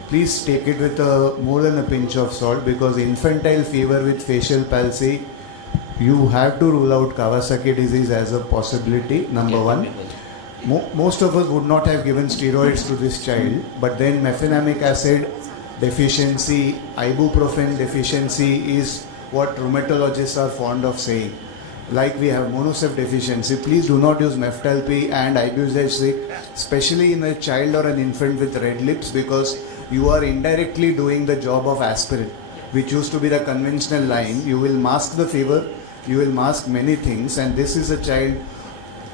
please take it with more than a pinch of salt, because infantile fever with facial palsy, you have to rule out Kawasaki disease as a possibility, number one. Most of us would not have given steroids to this child, but then mefenamic acid deficiency, ibuprofen deficiency is what rheumatologists are fond of saying. Like we have monosep deficiency, please do not use Meftal-P and Ibuzesic, especially in a child or an infant with red lips, because you are indirectly doing the job of aspirin, which used to be the conventional line. You will mask the fever, you will mask many things, and this is a child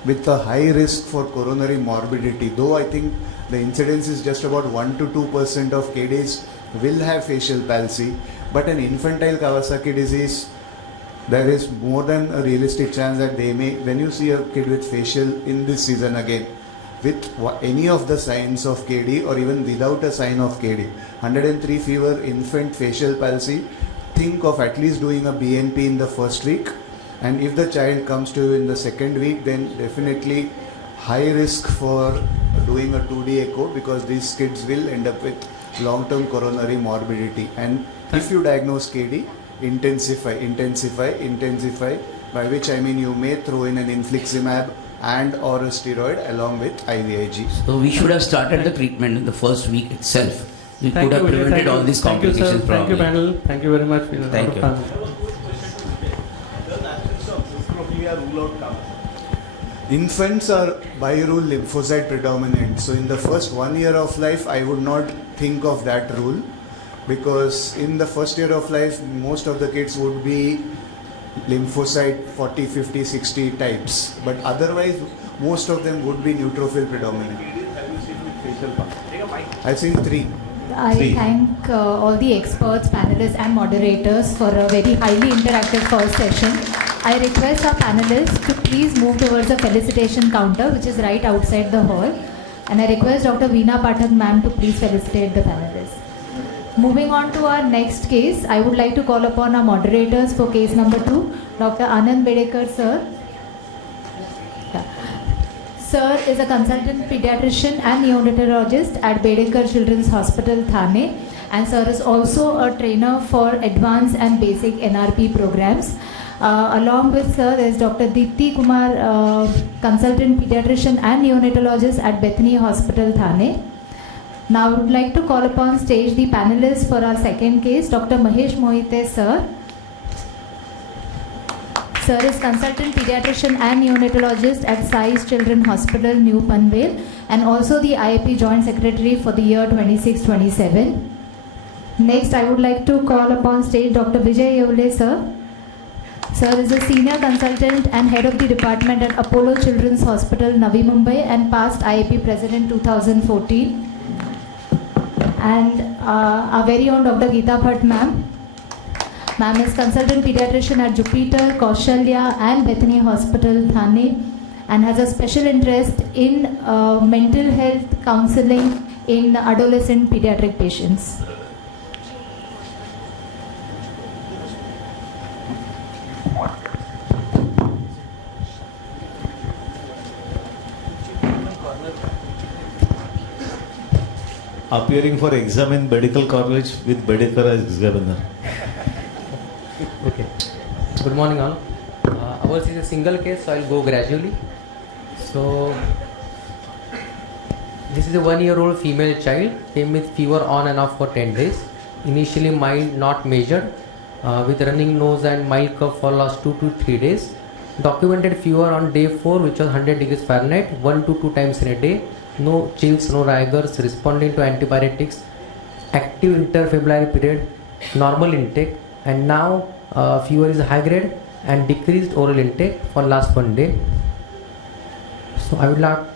with a high risk for coronary morbidity. Though I think the incidence is just about 1 to 2% of KDs will have facial palsy, but an infantile Kawasaki disease, there is more than a realistic chance that they may, when you see a kid with facial in this season again, with any of the signs of KD or even without a sign of KD, 103 fever, infant facial palsy, think of at least doing a BNP in the first week. And if the child comes to you in the second week, then definitely high risk for doing a 2D echo, because these kids will end up with long-term coronary morbidity. And if you diagnose KD, intensify, by which I mean you may throw in an infliximab and or a steroid along with IVIG. So we should have started the treatment in the first week itself. We could have prevented all these complications. Thank you, panel. Thank you very much. Thank you. Infants are by rule lymphocyte predominant. So in the first 1 year of life, I would not think of that rule, because in the first year of life, most of the kids would be lymphocyte 40, 50, 60 types. But otherwise, most of them would be neutrophil predominant. I've seen 3. I thank all the experts, panelists and moderators for a very highly interactive first session. I request our panelists to please move towards the felicitation counter, which is right outside the hall. And I request Dr. Veena Pathak ma'am to please felicitate the panelists. Moving on to our next case, I would like to call upon our moderators for case number 2, Dr. Anand Bedekar sir. Sir is a consultant pediatrician and neonatologist at Bedekar Children's Hospital, Thane, and sir is also a trainer for advanced and basic NRP programs. Along with sir, there is Dr. Dipti Kumar, consultant pediatrician and neonatologist at Bethany Hospital, Thane. Now I would like to call upon stage the panelists for our second case, Dr. Mahesh Mohite sir. Sir is consultant pediatrician and neonatologist at Sai's Children's Hospital, New Panvel, and also the IAP Joint Secretary for the year 26-27. Next, I would like to call upon stage Dr. Vijay Yevle sir. Sir is a senior consultant and head of the department at Apollo Children's Hospital, Navi Mumbai, and past IAP president 2014. And our very own Dr. Geeta Bhatt ma'am. Ma'am is consultant pediatrician at Jupiter, Kaushalya and Bethany Hospital, Thane, and has a special interest in mental health counseling in adolescent pediatric patients. Appearing for exam in medical college with medical as examiner. Okay. Good morning all. Ours is a single case, so I'll go gradually. So this is a 1-year-old female child, came with fever on and off for 10 days. Initially mild, not measured, with running nose and mild cough for last 2 to 3 days. Documented fever on day 4, which was 100 degrees Fahrenheit, 1 to 2 times in a day. No chills, no rigors, responding to antibiotics, active interfebrile period, normal intake, and now fever is high grade and decreased oral intake for last 1 day. So I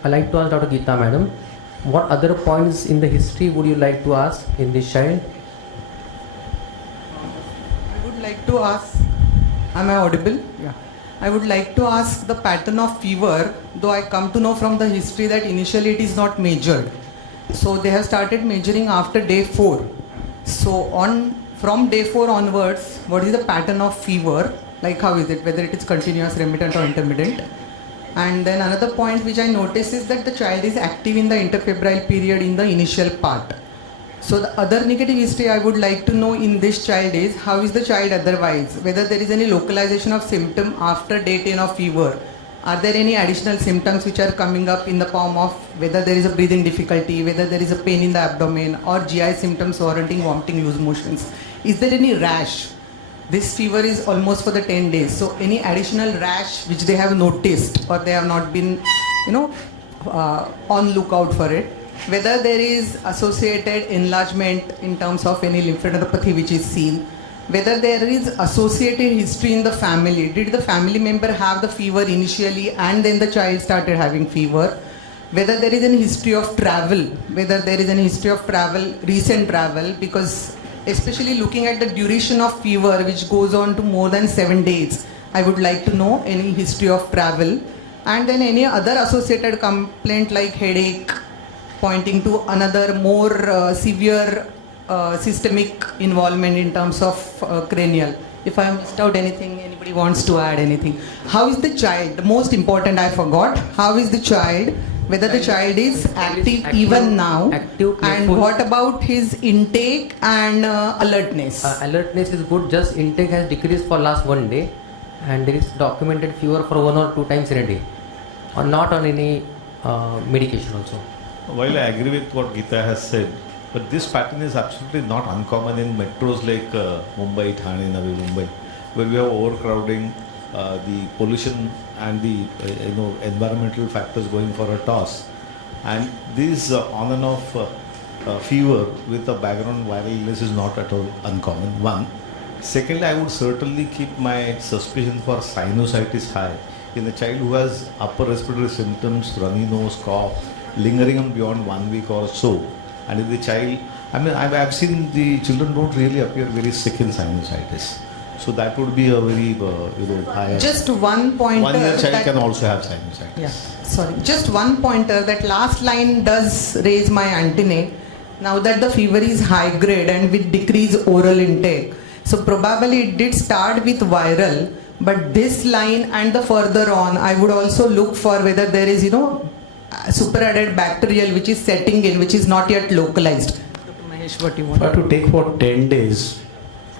like to ask Dr. Geeta madam, what other points in the history would you like to ask in this child? I would like to ask, am I audible? Yeah. I would like to ask the pattern of fever, though I come to know from the history that initially it is not measured. So they have started measuring after day 4. So from day 4 onwards, what is the pattern of fever? Like how is it? Whether it is continuous, remittent or intermittent? And then another point which I notice is that the child is active in the interfebrile period in the initial part. So the other negative history I would like to know in this child is how is the child otherwise? Whether there is any localization of symptom after day 10 of fever. Are there any additional symptoms which are coming up in the form of whether there is a breathing difficulty, whether there is a pain in the abdomen or GI symptoms warranting vomiting, loose motions? Is there any rash? This fever is almost for the 10 days. So any additional rash which they have noticed or they have not been, on lookout for it. Whether there is associated enlargement in terms of any lymphadenopathy which is seen, whether there is associated history in the family. Did the family member have the fever initially and then the child started having fever? Whether there is any history of travel, recent travel, because especially looking at the duration of fever which goes on to more than 7 days, I would like to know any history of travel, and then any other associated complaint like headache, pointing to another more severe systemic involvement in terms of cranial. If I have missed out anything, anybody wants to add anything. How is the child? The most important I forgot. How is the child? Whether the child is active even now, and what about his intake and alertness? Alertness is good, just intake has decreased for last 1 day and there is documented fever for 1 or 2 times in a day, or not on any medication also. While I agree with what Geeta has said, but this pattern is absolutely not uncommon in metros like Mumbai, Thane, Navi Mumbai, where we have overcrowding, the pollution and the environmental factors going for a toss, and this on and off fever with a background viral illness is not at all uncommon. One. Secondly, I would certainly keep my suspicion for sinusitis high in a child who has upper respiratory symptoms, runny nose, cough, lingering on beyond 1 week or so. And if the child, I've seen the children don't really appear very sick in sinusitis. So that would be a very, high. Just one pointer. 1 year child can also have sinusitis. Yeah, sorry. Just one pointer. That last line does raise my antennae. Now that the fever is high grade and with decreased oral intake. So probably it did start with viral, but this line and the further on, I would also look for whether there is, superadded bacterial which is setting in, which is not yet localized. Mahesh, what you want? But to take for 10 days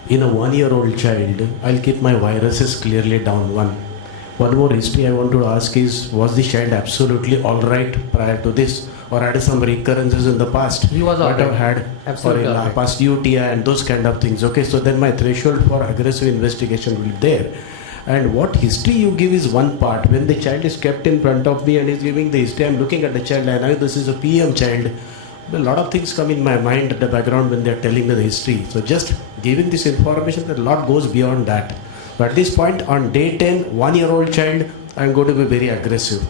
in a 1-year-old child, I'll keep my viruses clearly down. One more history I want to ask is, was the child absolutely alright prior to this, or had some recurrences in the past? He was alright. Had Absolutely or past UTI and those kind of things. Okay, so then my threshold for aggressive investigation will be there. And what history you give is one part. When the child is kept in front of me and is giving the history, I'm looking at the child, I know this is a PM child. A lot of things come in my mind at the background when they're telling me the history. So just giving this information, a lot goes beyond that. But at this point, on day 10, 1-year-old child, I am going to be very aggressive.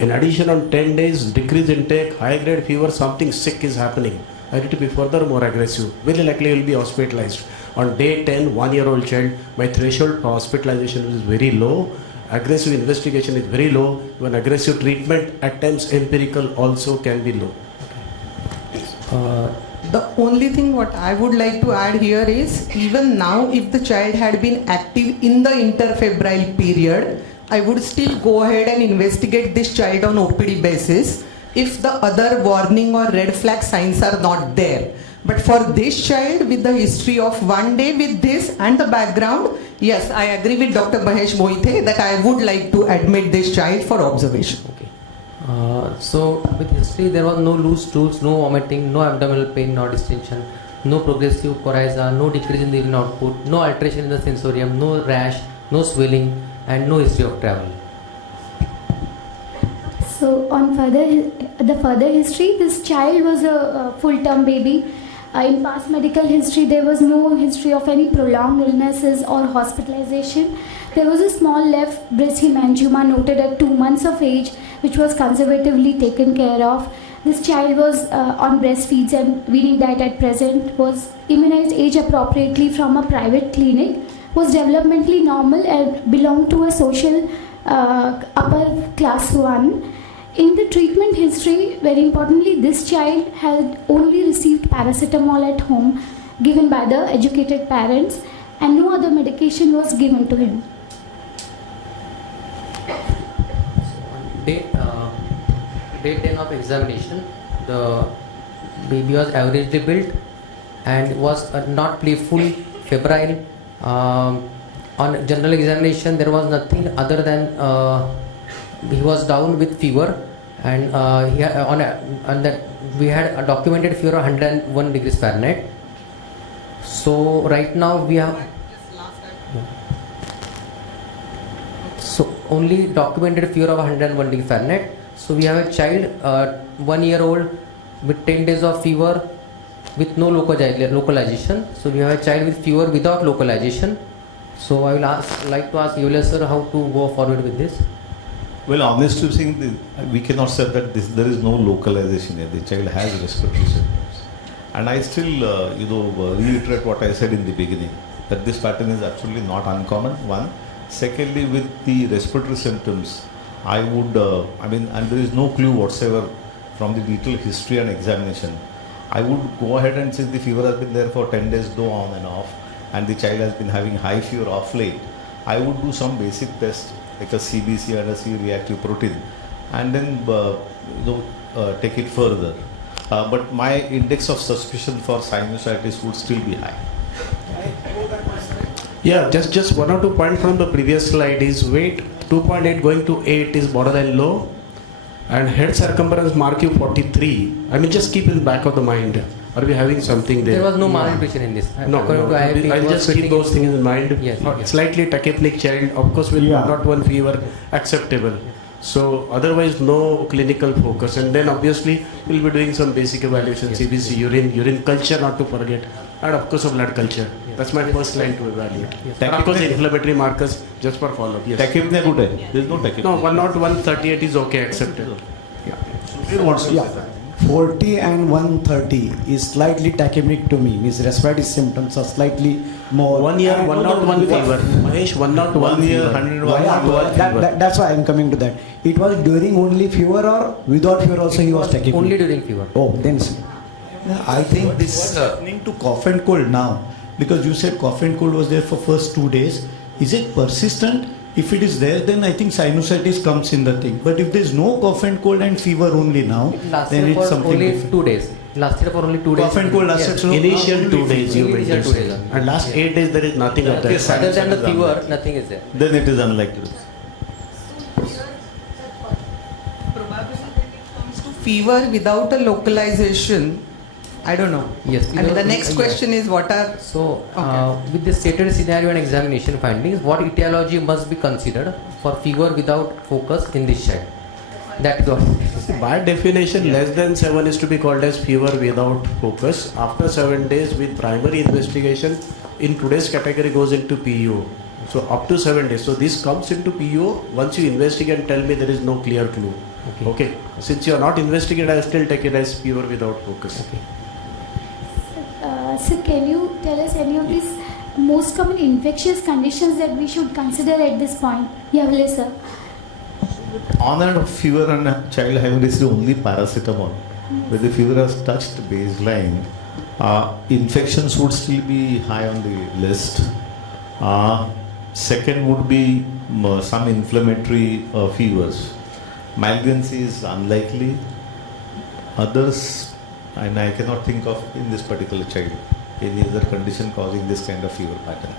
In addition, on 10 days, decrease intake, high grade fever, something sick is happening. I need to be further more aggressive. Very likely will be hospitalized. On day 10, 1-year-old child, my threshold for hospitalization is very low. Aggressive investigation is very low. When aggressive treatment, at times empirical also can be low. The only thing what I would like to add here is, even now if the child had been active in the interfebrile period, I would still go ahead and investigate this child on OPD basis if the other warning or red flag signs are not there. But for this child with the history of 1 day with this and the background, yes, I agree with Dr. Mahesh Moite that I would like to admit this child for observation. So with history, there was no loose stools, no vomiting, no abdominal pain, no distension, no progressive coryza, no decrease in the urine output, no alteration in the sensorium, no rash, no swelling, and no history of travel. So on the further history, this child was a full-term baby. In past medical history, there was no history of any prolonged illnesses or hospitalization. There was a small left breast hemangioma noted at 2 months of age, which was conservatively taken care of. This child was on breastfeeds and weaning diet at present, was immunized age appropriately from a private clinic, was developmentally normal and belonged to a social upper class 1. In the treatment history, very importantly, this child had only received paracetamol at home given by the educated parents, and no other medication was given to him. Day 10 of examination, the baby was averagely built and was not playful, febrile. On general examination, there was nothing other than he was down with fever, and we had a documented fever of 101 degrees Fahrenheit. So right now we have only documented fever of 101 degrees Fahrenheit. So we have a child, 1 year old, with 10 days of fever with no localization. So we have a child with fever without localization. So I will like to ask Yulia sir how to go forward with this. Well, honestly saying, we cannot say that there is no localization here. The child has respiratory symptoms. And I still, reiterate what I said in the beginning, that this pattern is absolutely not uncommon, one. Secondly, with the respiratory symptoms, I would, and there is no clue whatsoever from the detailed history and examination. I would go ahead and, since the fever has been there for 10 days, though on and off, and the child has been having high fever off late, I would do some basic test like a CBC and a C-reactive protein, and then take it further. But my index of suspicion for sinusitis would still be high. Yeah, just 1 or 2 points from the previous slide is weight 2.8 going to 8 is borderline low, and head circumference mark you 43. Just keep in the back of the mind. Are we having something there? There was no malnutrition in this. No. I'll just keep those things in mind. Yes. Slightly tachypneic child, of course, with not one fever, acceptable. So otherwise, no clinical focus. And then obviously, we'll be doing some basic evaluation, CBC, urine culture, not to forget, and of course, blood culture. That's my first line to evaluate. And of course, inflammatory markers just for follow-up. Yes. Tachypnea good hai? There is no tachypnea. No, 101/38 is okay, accepted. Yeah. 40 and 130 is slightly tachypneic to me. Means respiratory symptoms are slightly more. 1 year, 101 fever. Mahesh, 101 year, fever. 101 That's why I'm coming to that. It was during only fever or without fever also he was tachypneic? Only during fever. Oh, then see. I think this happening to cough and cold now, because you said cough and cold was there for first 2 days. Is it persistent? If it is there, then I think sinusitis comes in the thing. But if there is no cough and cold and fever only now, then it's something only different. 2 days. Lasted for only 2 days. Cough and cold lasted so Initial 2 days you Initial 2 days. and last 8 days there is nothing of that. Yes, Other than the sinusitis fever, unlikely. nothing is there. Then it is unlikely. Probably when it comes to fever without a localization, I don't know. Yes. The next question is what are... So, with the stated scenario and examination findings, what etiology must be considered for fever without focus in this child? That is what. By definition, less than 7 is to be called as fever without focus. After 7 days with primary investigation, in today's category goes into PU. So up to 7 days. So this comes into PO once you investigate and tell me there is no clear clue. Okay. Since you are not investigated, I will still take it as fever without focus. Okay. So can you tell us any of these most common infectious conditions that we should consider at this point? Yeah, sir. On and off fever and a child having received only paracetamol, where the fever has touched baseline, infections would still be high on the list. Second would be some inflammatory fevers. Malignancy is unlikely. Others, and I cannot think of in this particular child any other condition causing this kind of fever pattern.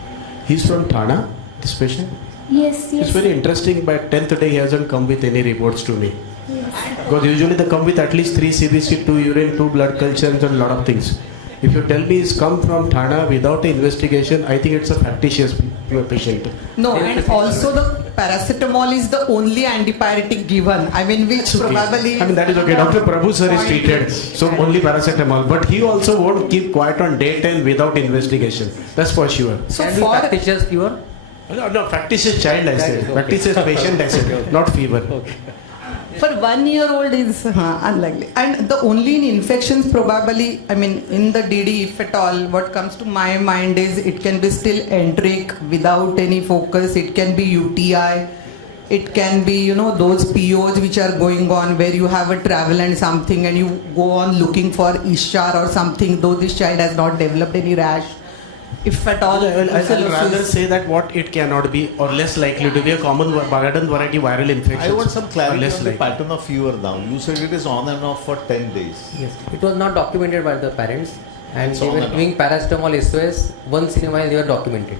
He's from Thana, this patient? Yes, It's very interesting, but 10th day he hasn't come with any reports to me. Yes. Because usually they come with at least 3 CBC, 2 urine, 2 blood cultures and a lot of things. If you tell me he's come from Thana without an investigation, I think it's a factitious patient. No, and also the paracetamol is the only antipyretic given. I mean, which probably... I mean, that is okay. Dr. Prabhu sir is treated, so only paracetamol. But he also won't keep quiet on day 10 without investigation. That's for sure. So Can be for... factitious fever? No, factitious child I said. Factitious patient I said, not fever. For 1 year old is unlikely. And the only in infections probably, I mean, in the DD, if at all, what comes to my mind is it can be still enteric without any focus. It can be UTI. It can be, you know, those POs which are going on where you have a travel and something and you go on looking for Ishar or something, though this child has not developed any rash. If at all, I'll rather say that what it cannot be or less likely to be a common garden variety viral infection. I want some clarity on the likely. pattern of fever now. You said it is on and off for 10 days. Yes. It was not documented by the parents, and It's they on were and doing paracetamol SOS once in a while. They were documented,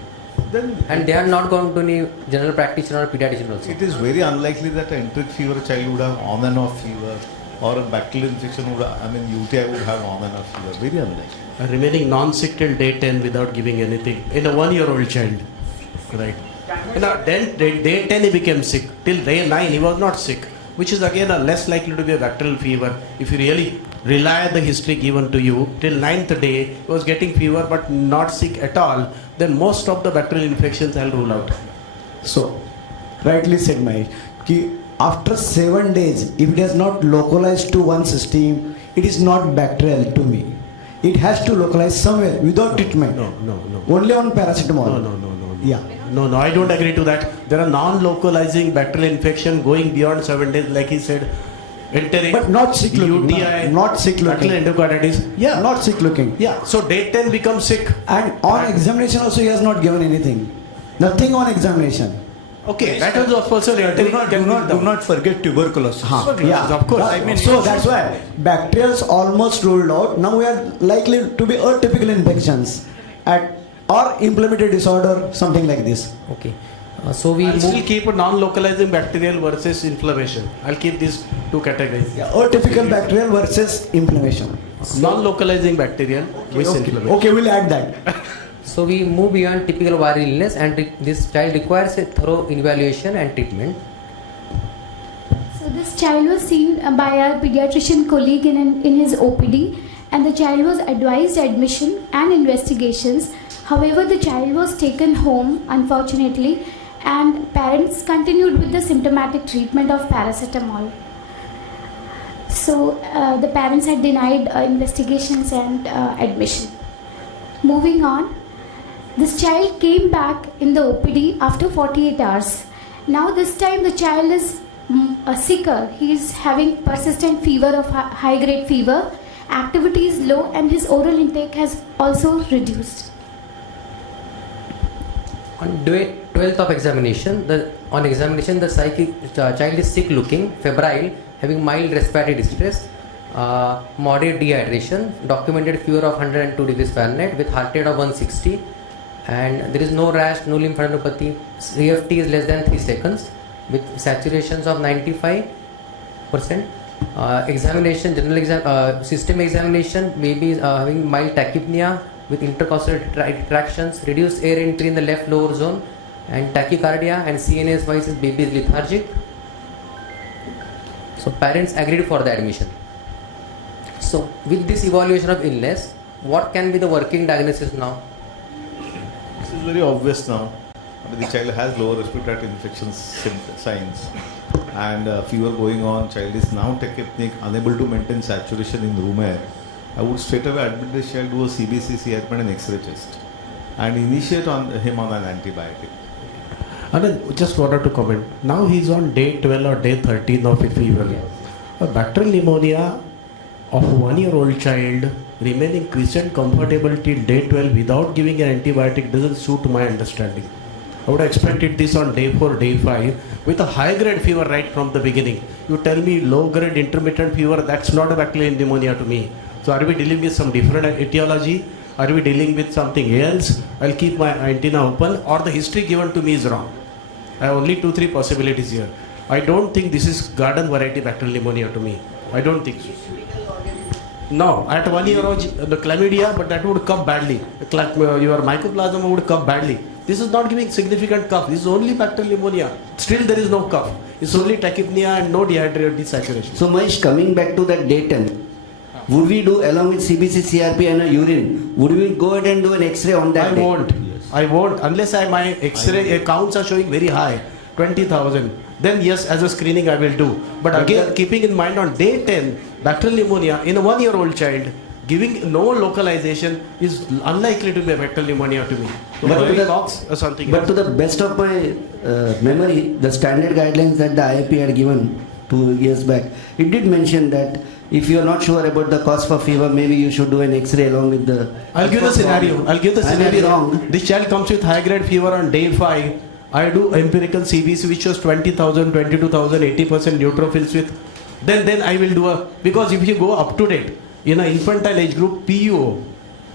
and they had not gone to any general practitioner or pediatrician also. It is very unlikely that an enteric fever child would have on and off fever, or a bacterial infection would have, UTI would have on and off fever. Very unlikely. Remaining non-sick till day 10 without giving anything in a 1-year-old child, right? Now then day 10 he became sick. Till day 9 he was not sick, which is again a less likely to be a bacterial fever. If you really rely on the history given to you, till 9th day he was getting fever but not sick at all, then most of the bacterial infections I'll rule out. So, rightly said Mahesh, ki after 7 days, if it has not localized to one system, it is not bacterial to me. It has to localize somewhere without treatment. No. Only on paracetamol. No. Yeah. No, I don't agree to that. There are non-localizing bacterial infection going beyond 7 days, like he said. Enteric, But not sick looking. UTI, Not sick looking. bacterial endocarditis. Yeah. Not sick looking. Yeah. So day 10 becomes sick. And on examination also he has not given anything. Nothing on examination. Okay, that was also Do not forget tuberculosis. Yeah, of course. So that's why bacterials almost ruled out. Now we are likely to be atypical infections or inflammatory disorder, something like this. Okay. So we I'll still keep a non-localizing bacterial versus inflammation. I'll keep these two categories. Yeah, atypical bacterial versus inflammation. Non-localizing bacterial with inflammation. Okay, we'll add that. So we move beyond typical viral illness, and this child requires a thorough evaluation and treatment. So this child was seen by our pediatrician colleague in his OPD, and the child was advised admission and investigations. However, the child was taken home, unfortunately, and parents continued with the symptomatic treatment of paracetamol. So the parents had denied investigations and admission. Moving on, this child came back in the OPD after 48 hours. Now this time the child is sicker. He is having persistent fever of high-grade fever. Activity is low and his oral intake has also reduced. On day 12th of examination, the child is sick looking, febrile, having mild respiratory distress, moderate dehydration, documented fever of 102 degrees Fahrenheit with heart rate of 160, and there is no rash, no lymphadenopathy. CFT is less than 3 seconds with saturations of 95%. Examination, system examination, baby is having mild tachypnea with intercostal retractions, reduced air entry in the left lower zone, and tachycardia, and CNS wise baby is lethargic. So parents agreed for the admission. So with this evaluation of illness, what can be the working diagnosis now? This is very obvious now. the child has lower respiratory infection signs and fever going on, child is now tachypneic, unable to maintain saturation in room air, I would straight away admit this child to a CBC, CRP and an X-ray test and initiate him on an antibiotic. And then just wanted to comment. Now he's on day 12 or day 13 of a fever. A bacterial pneumonia of a 1-year-old child remaining quiescent comfortable till day 12 without giving an antibiotic doesn't suit my understanding. I would have expected this on day 4, day 5 with a high grade fever right from the beginning. You tell me low grade intermittent fever, that's not a bacterial pneumonia to me. So are we dealing with some different etiology? Are we dealing with something else? I'll keep my antenna open, or the history given to me is wrong. I have only 2-3 possibilities here. I don't think this is garden variety bacterial pneumonia to me. I don't think so. No, at 1 year old, the chlamydia, but that would come badly. Your mycoplasma would come badly. This is not giving significant cough. This is only bacterial pneumonia. Still there is no cough. It's only tachypnea and no dehydrated desaturation. So Mahesh, coming back to that day 10, would we do along with CBC, CRP and a urine, would we go ahead and do an X-ray on that day? I won't. Unless my X-ray counts are showing very high, 20,000. Then yes, as a screening I will do. But again, keeping in mind on day 10, bacterial pneumonia in a 1-year-old child, giving no localization is unlikely to be a bacterial pneumonia to me. So but to the best of my memory, the standard guidelines that the IAP had given 2 years back, it did mention that if you are not sure about the cause for fever, maybe you should do an X-ray along with the... I'll give the scenario. I may be wrong. This child comes with high grade fever on day 5. I do empirical CBC which shows 20,000, 22,000, 80% neutrophils with. Then I will do because if you go up to date, in an infantile age group, PUO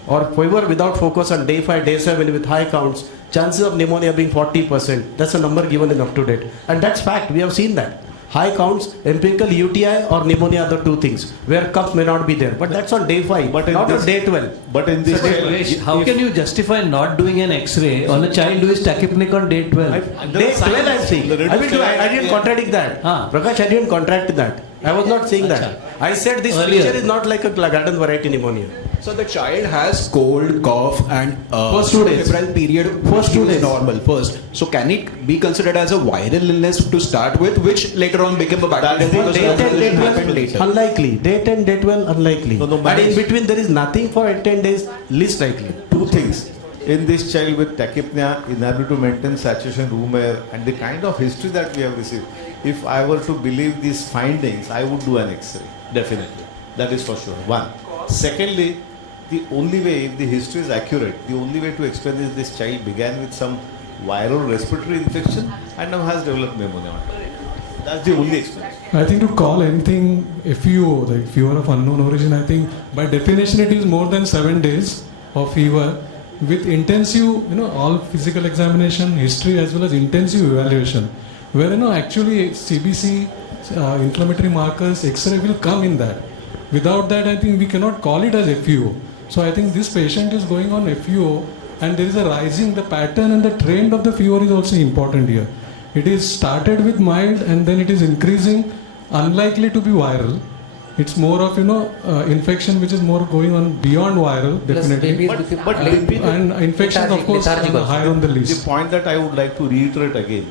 or fever without focus on day 5, day 7 with high counts, chances of pneumonia being 40%. That's a number given in up to date. And that's fact. We have seen that. High counts, empirical UTI or pneumonia are the two things where cough may not be there. But that's on day 5, but not on day 12. But in this how can you justify not doing an X-ray on a child who is tachypneic on day 12? Day 12 I'm saying. I didn't contradict that. Prakash, I didn't contradict that. I was not saying that. I said this picture is not like a garden variety pneumonia. So the child has cold, cough and first 2 days. febrile period First 2 days. normal first. So can it be considered as a viral illness to start with, which later on became a bacterial Day 10, day 12, unlikely. Day 10, day 12, unlikely. And in between there is nothing for 10 days, least likely. Two things. In this child with tachypnea, inability to maintain saturation room air and the kind of history that we have received, if I were to believe these findings, I would do an X-ray. Definitely. That is for sure. One. Secondly, the only way, if the history is accurate, the only way to explain this child began with some viral respiratory infection and now has developed pneumonia. That's the only explanation. I think to call anything FUO, like fever of unknown origin, I think by definition it is more than 7 days of fever with intensive, all physical examination, history as well as intensive evaluation, where actually CBC, inflammatory markers, X-ray will come in that. Without that, I think we cannot call it as FUO. So I think this patient is going on FUO and there is a rising, the pattern and the trend of the fever is also important here. It is started with mild and then it is increasing, unlikely to be viral. It's more of, infection which is more going on beyond viral, definitely. And infections, of course, are higher on the list. The point that I would like to reiterate again,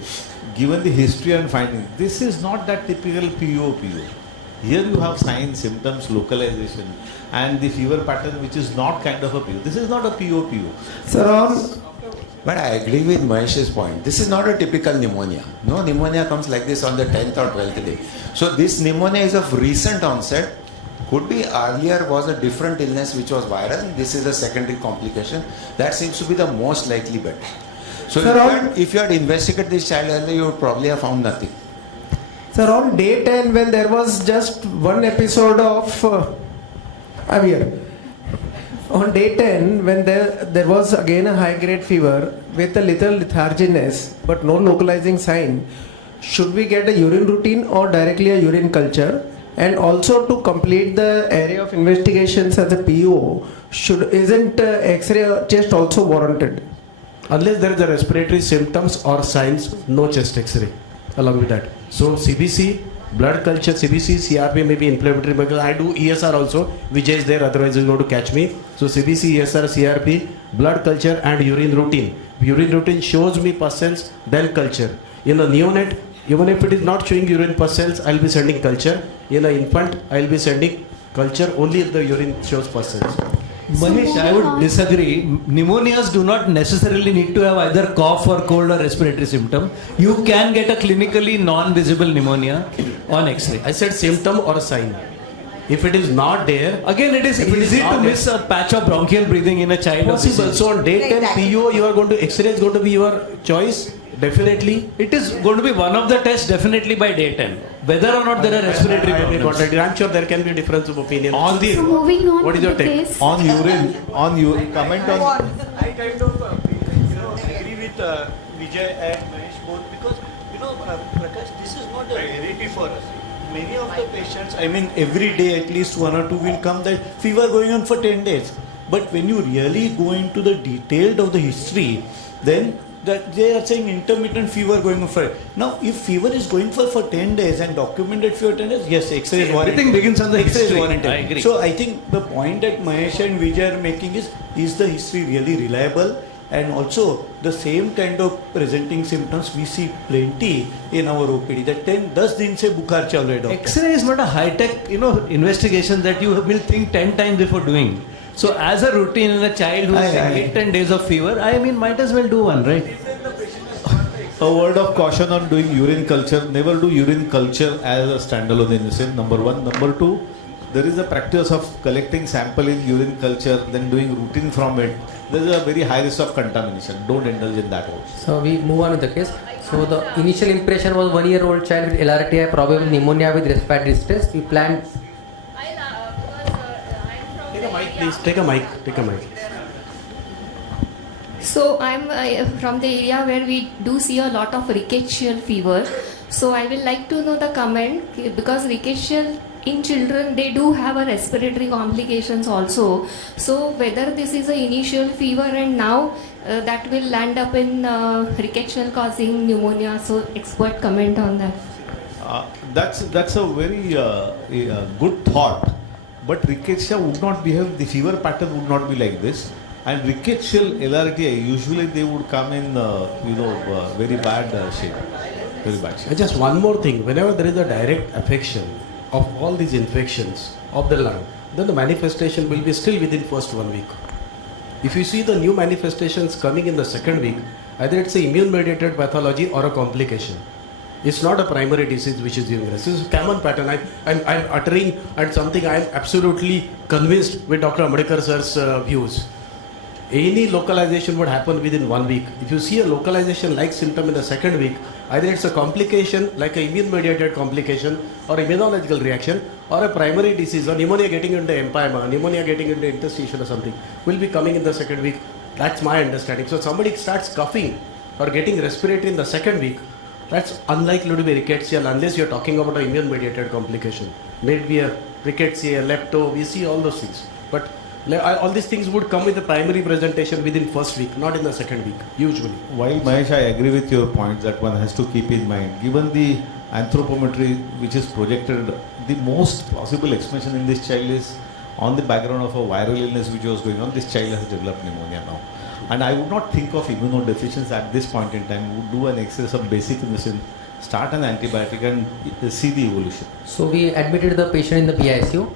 given the history and findings, this is not that typical PO. Here you have signs, symptoms, localization, and the fever pattern which is not kind of a PO. This is not a PO. But I agree with Mahesh's point. This is not a typical pneumonia. No pneumonia comes like this on the 10th or 12th day. So this pneumonia is of recent onset. Could be earlier was a different illness which was viral. This is a secondary complication. That seems to be the most likely bet. So if you had investigated this child earlier, you would probably have found nothing. Sir, on day 10 when there was just one episode of I'm here. On day 10 when there was again a high grade fever with a little letharginess but no localizing sign, should we get a urine routine or directly a urine culture? And also to complete the area of investigations as a PO, isn't X-ray chest also warranted? Unless there is a respiratory symptoms or signs, no chest X-ray along with that. So CBC, blood culture, CBC, CRP may be inflammatory because I do ESR also. Vijay is there, otherwise he's going to catch me. So CBC, ESR, CRP blood culture and urine routine. Urine routine shows me pus cells, then culture. In a neonate, even if it is not showing urine pus cells, I will be sending culture. In an infant, I will be sending culture only if the urine shows pus cells. Mahesh, I would disagree. Pneumonias do not necessarily need to have either cough or cold or respiratory symptom. You can get a clinically non-visible pneumonia on X-ray. I said symptom or a sign. If it is not there, again it is easy to miss a patch of bronchial breathing in a child. Possible. So on day 10 PO, you are going to X-ray is going to be your choice. Definitely, it is going to be one of the tests. Definitely by day 10, whether or not there are respiratory problems. I'm sure there can be difference of opinion. On the So moving on what is to your the take? case. On urine, comment on. I kind of agree with Vijay and Mahesh both because Prakash, this is not a rarity for us. Many of the patients, I mean, every day at least one or two will come that fever going on for 10 days. But when you really go into the detail of the history, then that they are saying intermittent fever going on for. Now, if fever is going for 10 days and documented fever 10 days, yes, X-ray is warranted. Everything begins on the X-ray history. is warranted. I agree. So I think the point that Mahesh and Vijay are making is the history really reliable? And also the same kind of presenting symptoms we see plenty in our OPD. That 10 दिन से बुखार चल रहा है doctor. X-ray is not a high-tech, investigation that you will think 10 times before doing. So as a routine in a child who has 8-10 days of fever, I mean, might as well do one, right? A word of caution on doing urine culture. Never do urine culture as a standalone innocent, number one. Number two, there is a practice of collecting sample in urine culture, then doing routine from it. There is a very high risk of contamination. Don't indulge in that also. So we move on with the case. So the initial impression was 1-year-old child with LRTI, probable pneumonia with respiratory distress. We planned. Take a mic, please. Take a mic. So I'm from the area where we do see a lot of rickettsial fever. So I will like to know the comment because rickettsial in children they do have a respiratory complications also. So whether this is an initial fever and now that will land up in rickettsial causing pneumonia. So expert comment on that. That's a very good thought. But rickettsia would not behave, the fever pattern would not be like this. And rickettsial LRTI, usually they would come in, very bad shape. Very bad shape. Just one more thing. Whenever there is a direct affection of all these infections of the lung, then the manifestation will be still within first 1 week. If you see the new manifestations coming in the second week, either it's an immune-mediated pathology or a complication. It's not a primary disease which is giving rise. This is a common pattern. I'm uttering and something I'm absolutely convinced with Dr. Ambedkar sir's views. Any localization would happen within 1 week. If you see a localization like symptom in the second week, either it's a complication like an immune-mediated complication or immunological reaction or a primary disease or pneumonia getting into empyema, pneumonia getting into interstitial or something will be coming in the second week. That's my understanding. So somebody starts coughing or getting respiratory in the second week, that's unlikely to be rickettsial unless you're talking about an immune-mediated complication. Maybe a rickettsia, lepto, we see all those things. But all these things would come with the primary presentation within first week, not in the second week, usually. While Mahesh, I agree with your point that one has to keep in mind, given the anthropometry which is projected, the most possible explanation in this child is on the background of a viral illness which was going on, this child has developed pneumonia now. And I would not think of immunodeficiency at this point in time. We would do an excess of basic medicine, start an antibiotic and see the evolution. So we admitted the patient in the PICU.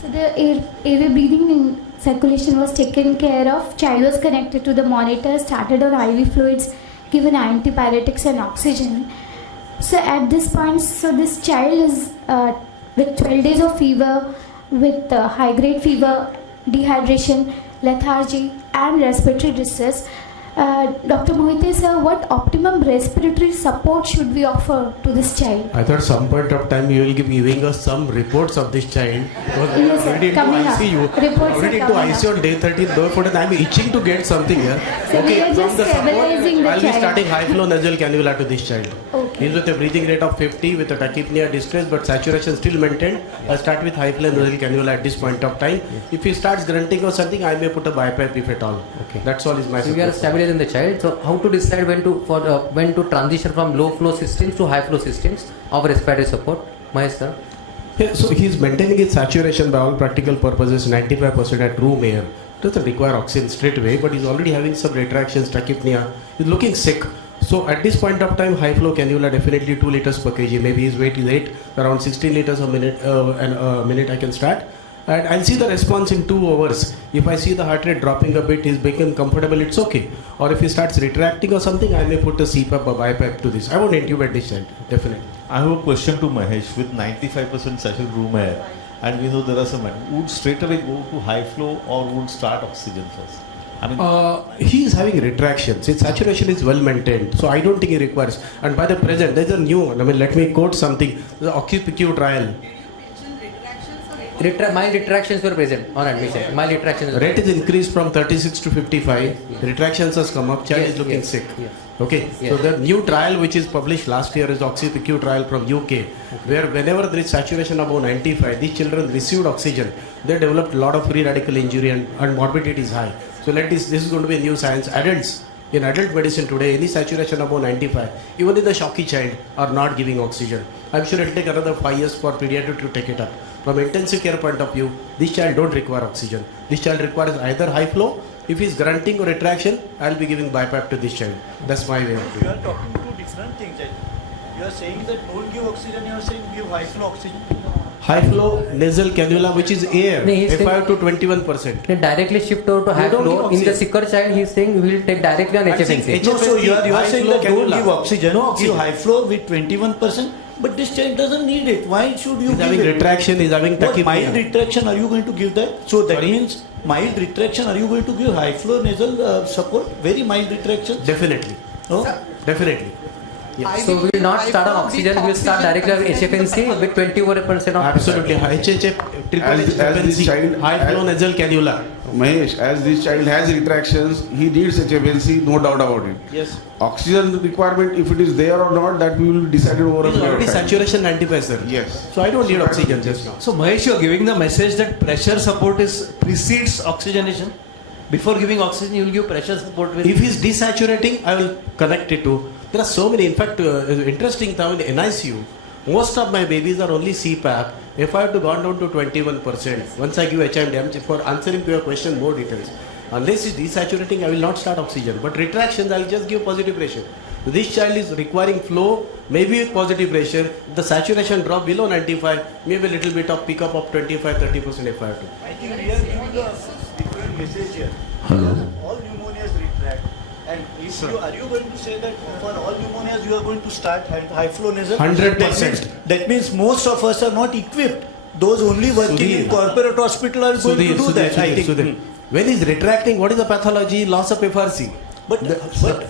So the airway breathing in circulation was taken care of. Child was connected to the monitor, started on IV fluids, given antibiotics and oxygen. So at this point, so this child is with 12 days of fever, with high-grade fever, dehydration, lethargy and respiratory distress. Dr. Mohite sir, what optimum respiratory support should we offer to this child? I thought some point of time you will be giving us some reports of this child. Yes, sir. Already into Coming up. ICU. Reports Already are into coming ICU on day 13. Therefore, I am itching to get something here. So we are from just the support, stabilizing the I'll be child. starting high flow nasal cannula to this child. Okay. He's with a breathing rate of 50 with a tachypnea distress, but saturation still maintained. I'll start with high flow nasal cannula at this point of time. If he starts grunting or something, I may put a bipipe if at all. Okay. That's all is my So we are stabilizing the child. So how to decide when to transition from low flow systems to high flow systems of respiratory support? Mahesh sir. Yeah, so he is maintaining his saturation by all practical purposes 95% at room air. doesn't require oxygen straight away, but he's already having some retractions, tachypnea, he's looking sick. So at this point of time, high flow cannula definitely 2 liters per kg. Maybe his weight is 8, around 16 liters a minute I can start. And I'll see the response in 2 hours. If I see the heart rate dropping a bit, he's become comfortable, it's okay. Or if he starts retracting or something, I may put a CPAP or BiPAP to this. I won't intubate this child, definitely. I have a question to Mahesh. With 95% session room air, and we know there are some, would straight away go to high flow or would start oxygen first? I mean, he is having retractions. His saturation is well maintained, so I don't think he requires. And by the present, there's a new one. I mean, let me quote something. The OxyPQ trial. Mild retractions were present on admission. Mild retractions. Rate is increased from 36 to 55. Retractions has come up. Child is looking sick. Yes. Okay. Yes. So the new trial which is published last year is the OxyPQ trial from UK, where whenever there is saturation above 95, these children received oxygen. They developed a lot of free radical injury and morbidity is high. So this is going to be a new science. Adults, in adult medicine today, any saturation above 95, even in the shocky child, are not giving oxygen. I'm sure it will take another 5 years for pediatric to take it up. From intensive care point of view, this child don't require oxygen. This child requires either high flow. If he's grunting or retraction, I'll be giving BiPAP to this child. That's my way of doing it. You are talking two different things. You are saying that don't give oxygen, you are saying give high flow oxygen. High flow nasal cannula, which is air, F5 to 21%. They directly shift over to high flow. In the sicker child, he is saying we will take directly on HFNC. No, so you are saying that don't give oxygen, No oxygen. give high flow with 21%, but this child doesn't need it. Why should you He's give having it? retraction, he's having What mild tachypnea. retraction are you going to give that? So that means mild retraction, are you going to give high flow nasal support? Very mild retraction? Definitely. No? Definitely. So we will not start on oxygen, we will start directly on HFNC with 20% of Absolutely. HFNC, high flow nasal cannula. Mahesh, as this child has retractions, he needs HFNC, no doubt about it. Yes. Oxygen requirement, if it is there or not, that we will decide over a It's period already of time. saturation 95, sir. Yes. So I don't need oxygen just now. So Mahesh, you are giving the message that pressure support precedes oxygenation. Before giving oxygen, you will give pressure support with. If he's desaturating, I will connect it to. There are so many. In fact, interesting thing in NICU, most of my babies are only CPAP. If I have to gone down to 21%, once I give HMDM, for answering to your question more details. Unless it's desaturating, I will not start oxygen. But retractions, I will just give positive pressure. So this child is requiring flow, maybe with positive pressure. The saturation drop below 95, maybe a little bit of pickup of 25-30% if I have to. I think we are giving a different message here. Hello. All pneumonias retract. And if you, are you going to say that for all pneumonias you are going to start high flow nasal? 100%. That means most of us are not equipped. Those only working in corporate hospital are going to do that, I think. When he's retracting, what is the pathology? Loss of FRC. But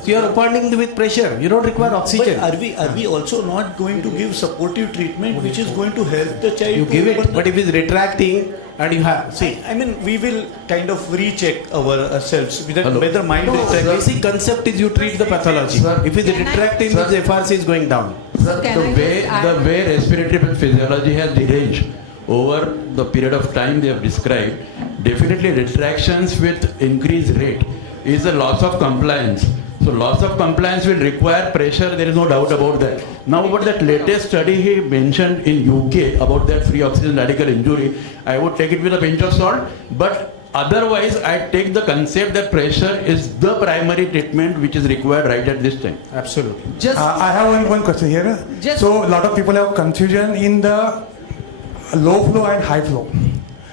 you are responding with pressure. You don't require oxygen. But are we also not going to give supportive treatment which is going to help the child? You to give it, open but if it's retracting and you have I mean, we will kind of recheck ourselves whether mind no, retract. basic concept is you treat the pathology. If it's retracting, the FRC is going down. The way respiratory physiology has deranged over the period of time they have described, definitely retractions with increased rate is a loss of compliance. So loss of compliance will require pressure, there is no doubt about that. Now about that latest study he mentioned in UK about that free oxygen radical injury, I would take it with a pinch of salt, but otherwise I take the concept that pressure is the primary treatment which is required right at this time. Absolutely. I have one question here. So a lot of people have confusion in the low flow and high flow.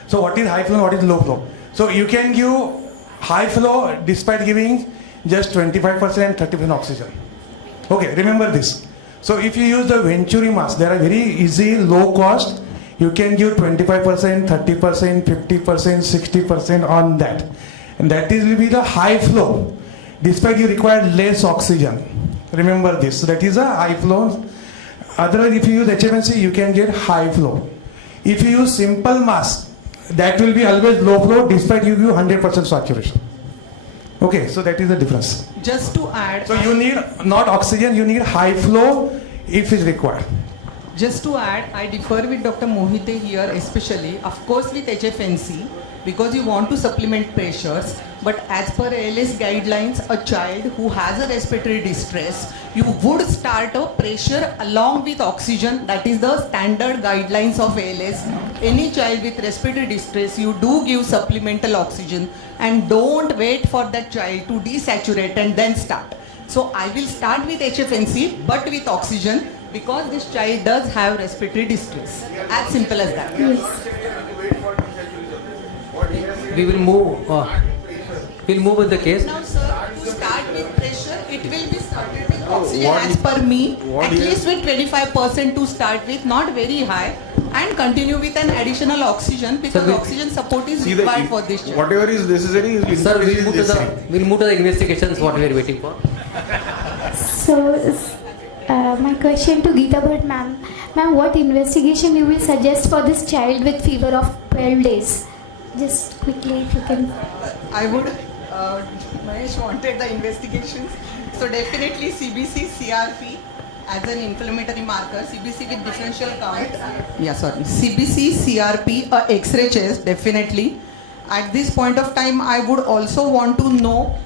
So what is high flow and what is low flow? So you can give high flow despite giving just 25% and 30% oxygen. Okay, remember this. So if you use the Venturi mask, they are very easy, low cost. You can give 25%, 30%, 50%, 60% on that. And that will be the high flow. Despite you require less oxygen. Remember this. So that is a high flow. Otherwise, if you use HFNC, you can get high flow. If you use simple mask, that will be always low flow despite you give 100% saturation. Okay, so that is the difference. Just to add. So you need not oxygen, you need high flow if is required. Just to add, I differ with Dr. Mohite here, especially, of course, with HFNC, because you want to supplement pressures. But as per ALS guidelines, a child who has a respiratory distress, you would start a pressure along with oxygen. That is the standard guidelines of ALS. Any child with respiratory distress, you do give supplemental oxygen and don't wait for that child to desaturate and then start. So I will start with HFNC but with oxygen because this child does have respiratory distress. As simple as that. We will move. We'll move with the case. Now, sir, to start with pressure, it will be started with oxygen as per me, at least with 25% to start with, not very high, and continue with an additional oxygen because oxygen support is required for this child. Whatever is necessary is Sir, we'll move to the investigations. What we are waiting for. So, my question to Geeta Bhatt ma'am. Ma'am, what investigation you will suggest for this child with fever of 12 days? Just quickly, if you can. I would, Mahesh wanted the investigations. So definitely CBC, CRP as an inflammatory marker, CBC with differential count. CBC, CRP, X-ray chest, definitely. At this point of time, I would also want to know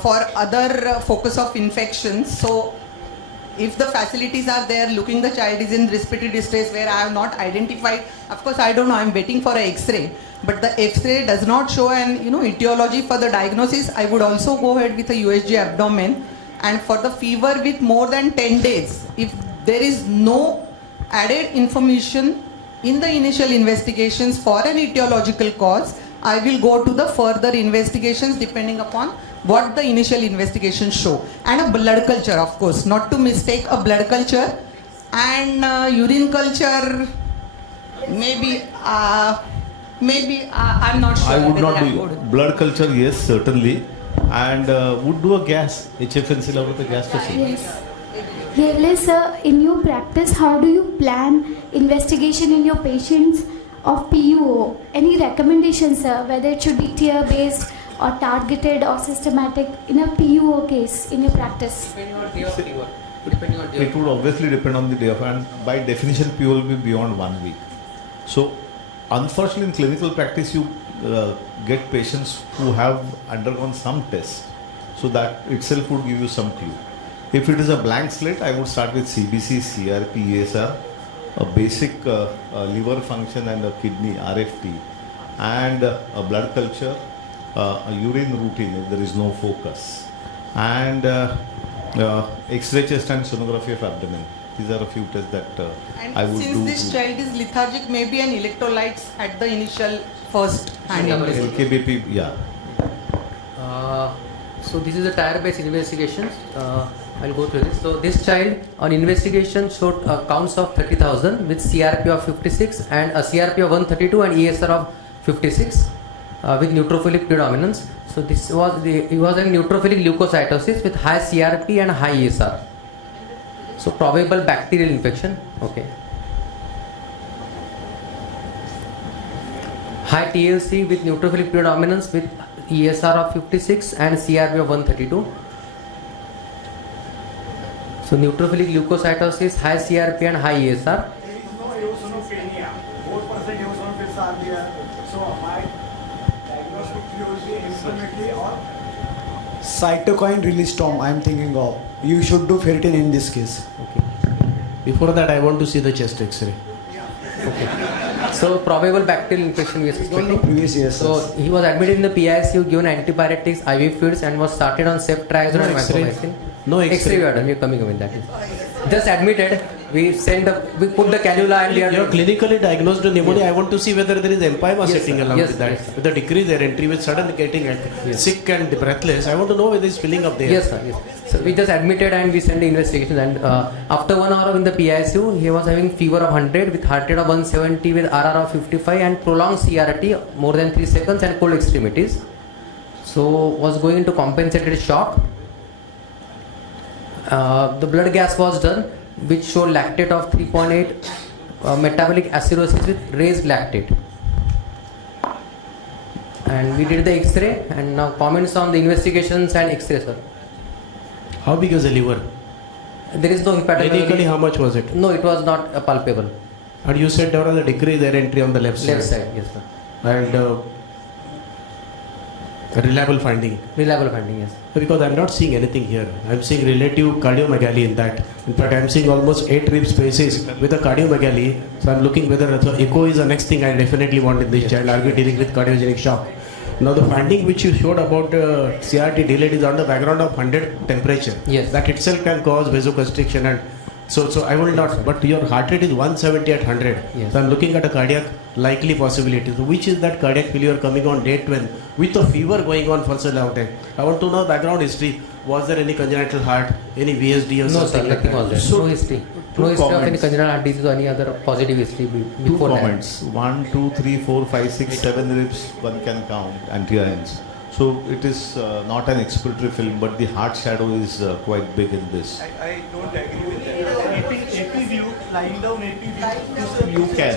for other focus of infections. So if the facilities are there, looking the child is in respiratory distress where I have not identified, of course I don't know, I'm waiting for an X-ray. But the X-ray does not show an etiology for the diagnosis. I would also go ahead with a USG abdomen. And for the fever with more than 10 days, if there is no added information in the initial investigations for an etiological cause, I will go to the further investigations depending upon what the initial investigations show. And a blood culture, of course, not to mistake a blood culture and urine culture, maybe I'm not sure. I would not do blood culture, yes, certainly, and would do a gas, HFNC level with a gas testing. Yes. Yes, sir, in your practice, how do you plan investigation in your patients of PUO? Any recommendations, sir, whether it should be tier-based or targeted or systematic in a PUO case in your practice? It would obviously depend on the day of, and by definition, PUO will be beyond 1 week. So, unfortunately, in clinical practice, you get patients who have undergone some tests. So that itself would give you some clue. If it is a blank slate, I would start with CBC, CRP, ESR, a basic liver function and a kidney RFT, and a blood culture, a urine routine if there is no focus, and X-ray chest and sonography of abdomen. These are a few tests that I would do. Since this child is lethargic, maybe an electrolytes at the initial first hand. LKBP, yeah. So this is a tire-based investigation. I'll go through this. So this child on investigation showed counts of 30,000 with CRP of 56 and a CRP of 132 and ESR of 56 with neutrophilic predominance. So this was he was in neutrophilic leukocytosis with high CRP and high ESR. So probable bacterial infection. Okay. High TLC with neutrophilic predominance with ESR of 56 and CRP of 132. So neutrophilic leukocytosis, high CRP and high ESR. There is no eosinophilia. 4% eosinophils are there. So my diagnostic will be inflammatory or cytokine release storm I am thinking of. You should do ferritin in this case. Okay. Before that, I want to see the chest X-ray. Okay. So probable bacterial infection we are suspecting. Previous years. So he was admitted in the PICU, given antibiotics, IV fluids, and was started on ceftriaxone and vancomycin. No X-ray. We are done. We are coming with that. Just admitted. We put the cannula and we are. You are clinically diagnosed with pneumonia. Yes. I want to see whether there is empyema setting along Yes, with that. yes, With the decreased air entry, with sudden getting sick and breathless, I want to know whether it's filling up there. Yes, sir. Yes. So we just admitted and we sent the investigation. And after 1 hour in the PICU, he was having fever of 100 with heart rate of 170 with RR of 55 and prolonged CRT more than 3 seconds and cold extremities. So was going into compensated shock. The blood gas was done, which showed lactate of 3.8, metabolic acidosis with raised lactate. And we did the X-ray, and now comments on the investigations and X-ray, sir. How big is the liver? There is no hepatomegaly. Clinically, how much was it? No, it was not palpable. And you said there was a decreased air entry on the left side. Left side, yes, sir. And A reliable finding. Reliable finding, yes. Because I'm not seeing anything here. I'm seeing relative cardiomegaly in that. In fact, I'm seeing almost 8 rib spaces with a cardiomegaly. So I'm looking whether echo is the next thing I definitely want in this child. Are we dealing with cardiogenic shock? Now the finding which you showed about CRT delayed is on the background of 100 temperature. Yes. That itself can cause vasoconstriction, and so I will not. But your heart rate is 170 at 100. Yes. So I'm looking at a cardiac likely possibility. So which is that cardiac failure coming on day 12 with a fever going on for so long time? I want to know background history. Was there any congenital heart, any VSD or No, something sir, like nothing that? was there. So, No history. two No history of any comments. congenital heart disease or any other positive history Two before that. comments. 1, 2, 3, 4, 5, 6, 7 ribs one can count anti-ions. So it is not an expiratory film, but the heart shadow is quite big in this. I don't agree with that. AP view, lying down AP view. You can.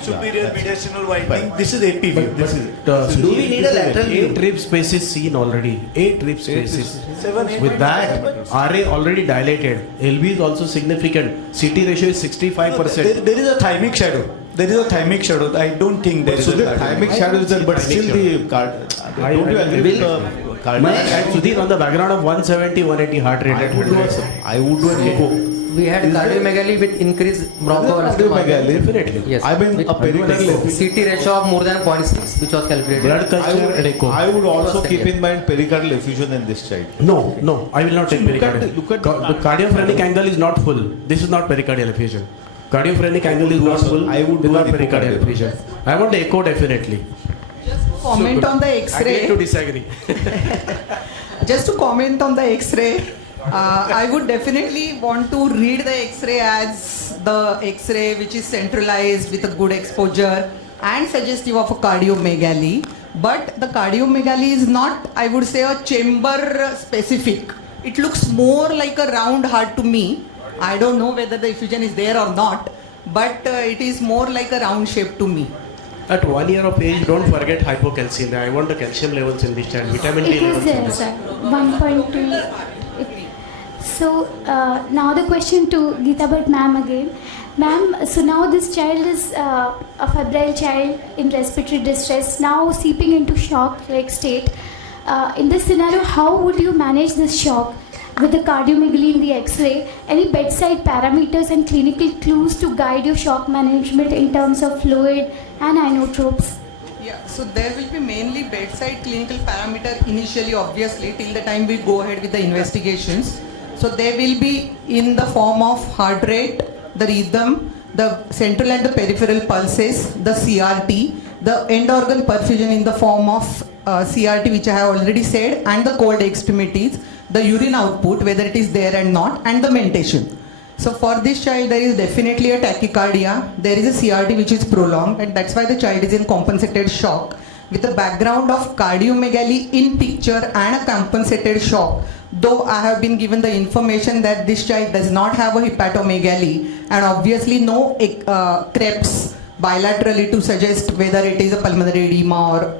Superior that's bidirectional winding. Fine. This is AP view. But this is Do we need a lateral 8 rib spaces seen already. 8 rib spaces. 7, 8. With that, RA already dilated. LV is also significant. CT ratio is 65%. There is a thymic shadow. There is a thymic shadow. I don't think there is so a the cardiac. thymic shadow is there, but still the don't you agree with the cardiac? And Sudhir, on the background of 170, 180 heart rate at 100. I would do an echo. We had cardiomegaly with increased bronchoalveolar Cardiomegaly, definitely. Yes. I mean With a pericardial CT ratio of more than 0.6, which was calculated. Blood culture and echo. I would also First keep again. in mind pericardial effusion in this child. No, I will not take pericardial. look at The cardiophrenic angle is not full. This is not pericardial effusion. Cardiophrenic angle is not full. I would do without an pericardial echocardiography. effusion. I want the echo definitely. Comment on the Agree X-ray. to disagree. Just to comment on the X-ray, I would definitely want to read the X-ray as the X-ray which is centralized with a good exposure and suggestive of a cardiomegaly. But the cardiomegaly is not, I would say, a chamber specific. It looks more like a round heart to me. I don't know whether the effusion is there or not, but it is more like a round shape to me. At 1 year of age, don't forget hypocalcemia. I want the calcium levels in this child, vitamin D It is levels. there, sir. 1.2. So now the question to Geeta Bhatt ma'am again. Ma'am, so now this child is a febrile child in respiratory distress, now seeping into shock-like state. In this scenario, how would you manage this shock with the cardiomegaly in the X-ray? Any bedside parameters and clinical clues to guide your shock management in terms of fluid and inotropes? Yeah, so there will be mainly bedside clinical parameter initially, obviously, till the time we go ahead with the investigations. So they will be in the form of heart rate, the rhythm, the central and the peripheral pulses, the CRT, the end organ perfusion in the form of CRT, which I have already said, and the cold extremities, the urine output, whether it is there and not, and the mentation. So for this child, there is definitely a tachycardia, there is a CRT which is prolonged, and that's why the child is in compensated shock with a background of cardiomegaly in picture and a compensated shock. Though I have been given the information that this child does not have a hepatomegaly and obviously no Krebs bilaterally to suggest whether it is a pulmonary edema or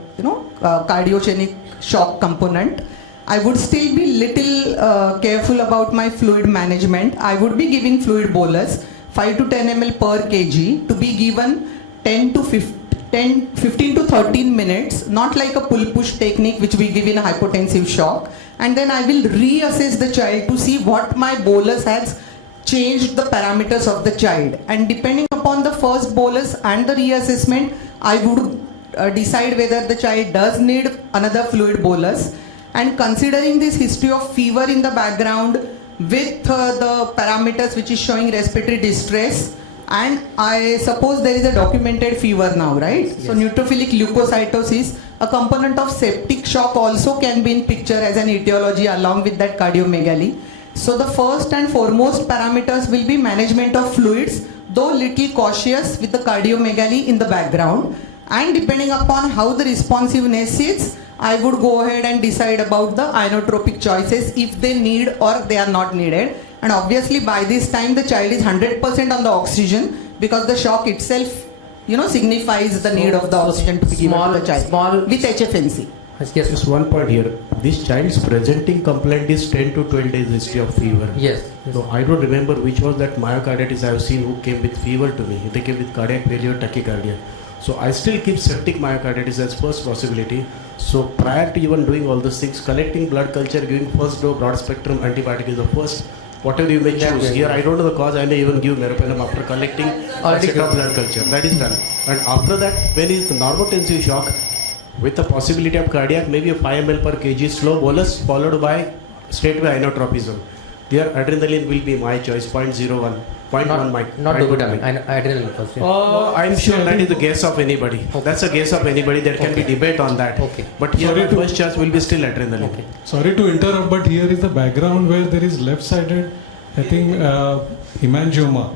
cardiogenic shock component. I would still be little careful about my fluid management. I would be giving fluid bolus 5 to 10 ml per kg to be given 15 to 13 minutes, not like a pull push technique which we give in a hypotensive shock. And then I will reassess the child to see what my bolus has changed the parameters of the child. And depending upon the first bolus and the reassessment, I would decide whether the child does need another fluid bolus. And considering this history of fever in the background with the parameters which is showing respiratory distress, and I suppose there is a documented fever now, right? Yes. So neutrophilic leukocytosis, a component of septic shock also can be in picture as an etiology along with that cardiomegaly. So the first and foremost parameters will be management of fluids, though little cautious with the cardiomegaly in the background. And depending upon how the responsiveness is, I would go ahead and decide about the inotropic choices if they need or they are not needed. And obviously by this time the child is 100% on the oxygen because the shock itself, signifies the need of the oxygen to be given to the child with HFNC. Yes. Just one point here. This child's presenting complaint is 10 to 12 days history of fever. Yes. So I don't remember which was that myocarditis I have seen who came with fever to me. They came with cardiac failure, tachycardia. So I still keep septic myocarditis as first possibility. So prior to even doing all those things, collecting blood culture, giving first dose broad spectrum antibiotic is the first. Whatever you may choose. Here I don't know the cause, I may even give meropenem after collecting etc. blood culture. That is done. And after that, when is the normotensive shock with the possibility of cardiac, maybe a 5 ml per kg slow bolus followed by straightaway inotropism. There adrenaline will be my choice, 0.01. 0.1 mic. Not dobutamine, adrenaline first. I'm sure that is the guess of anybody. Okay. That's a guess of anybody. There can be debate on that. Okay. But here my first choice will be still adrenaline. Okay. Sorry to interrupt, but here is the background where there is left-sided, I think, hemangioma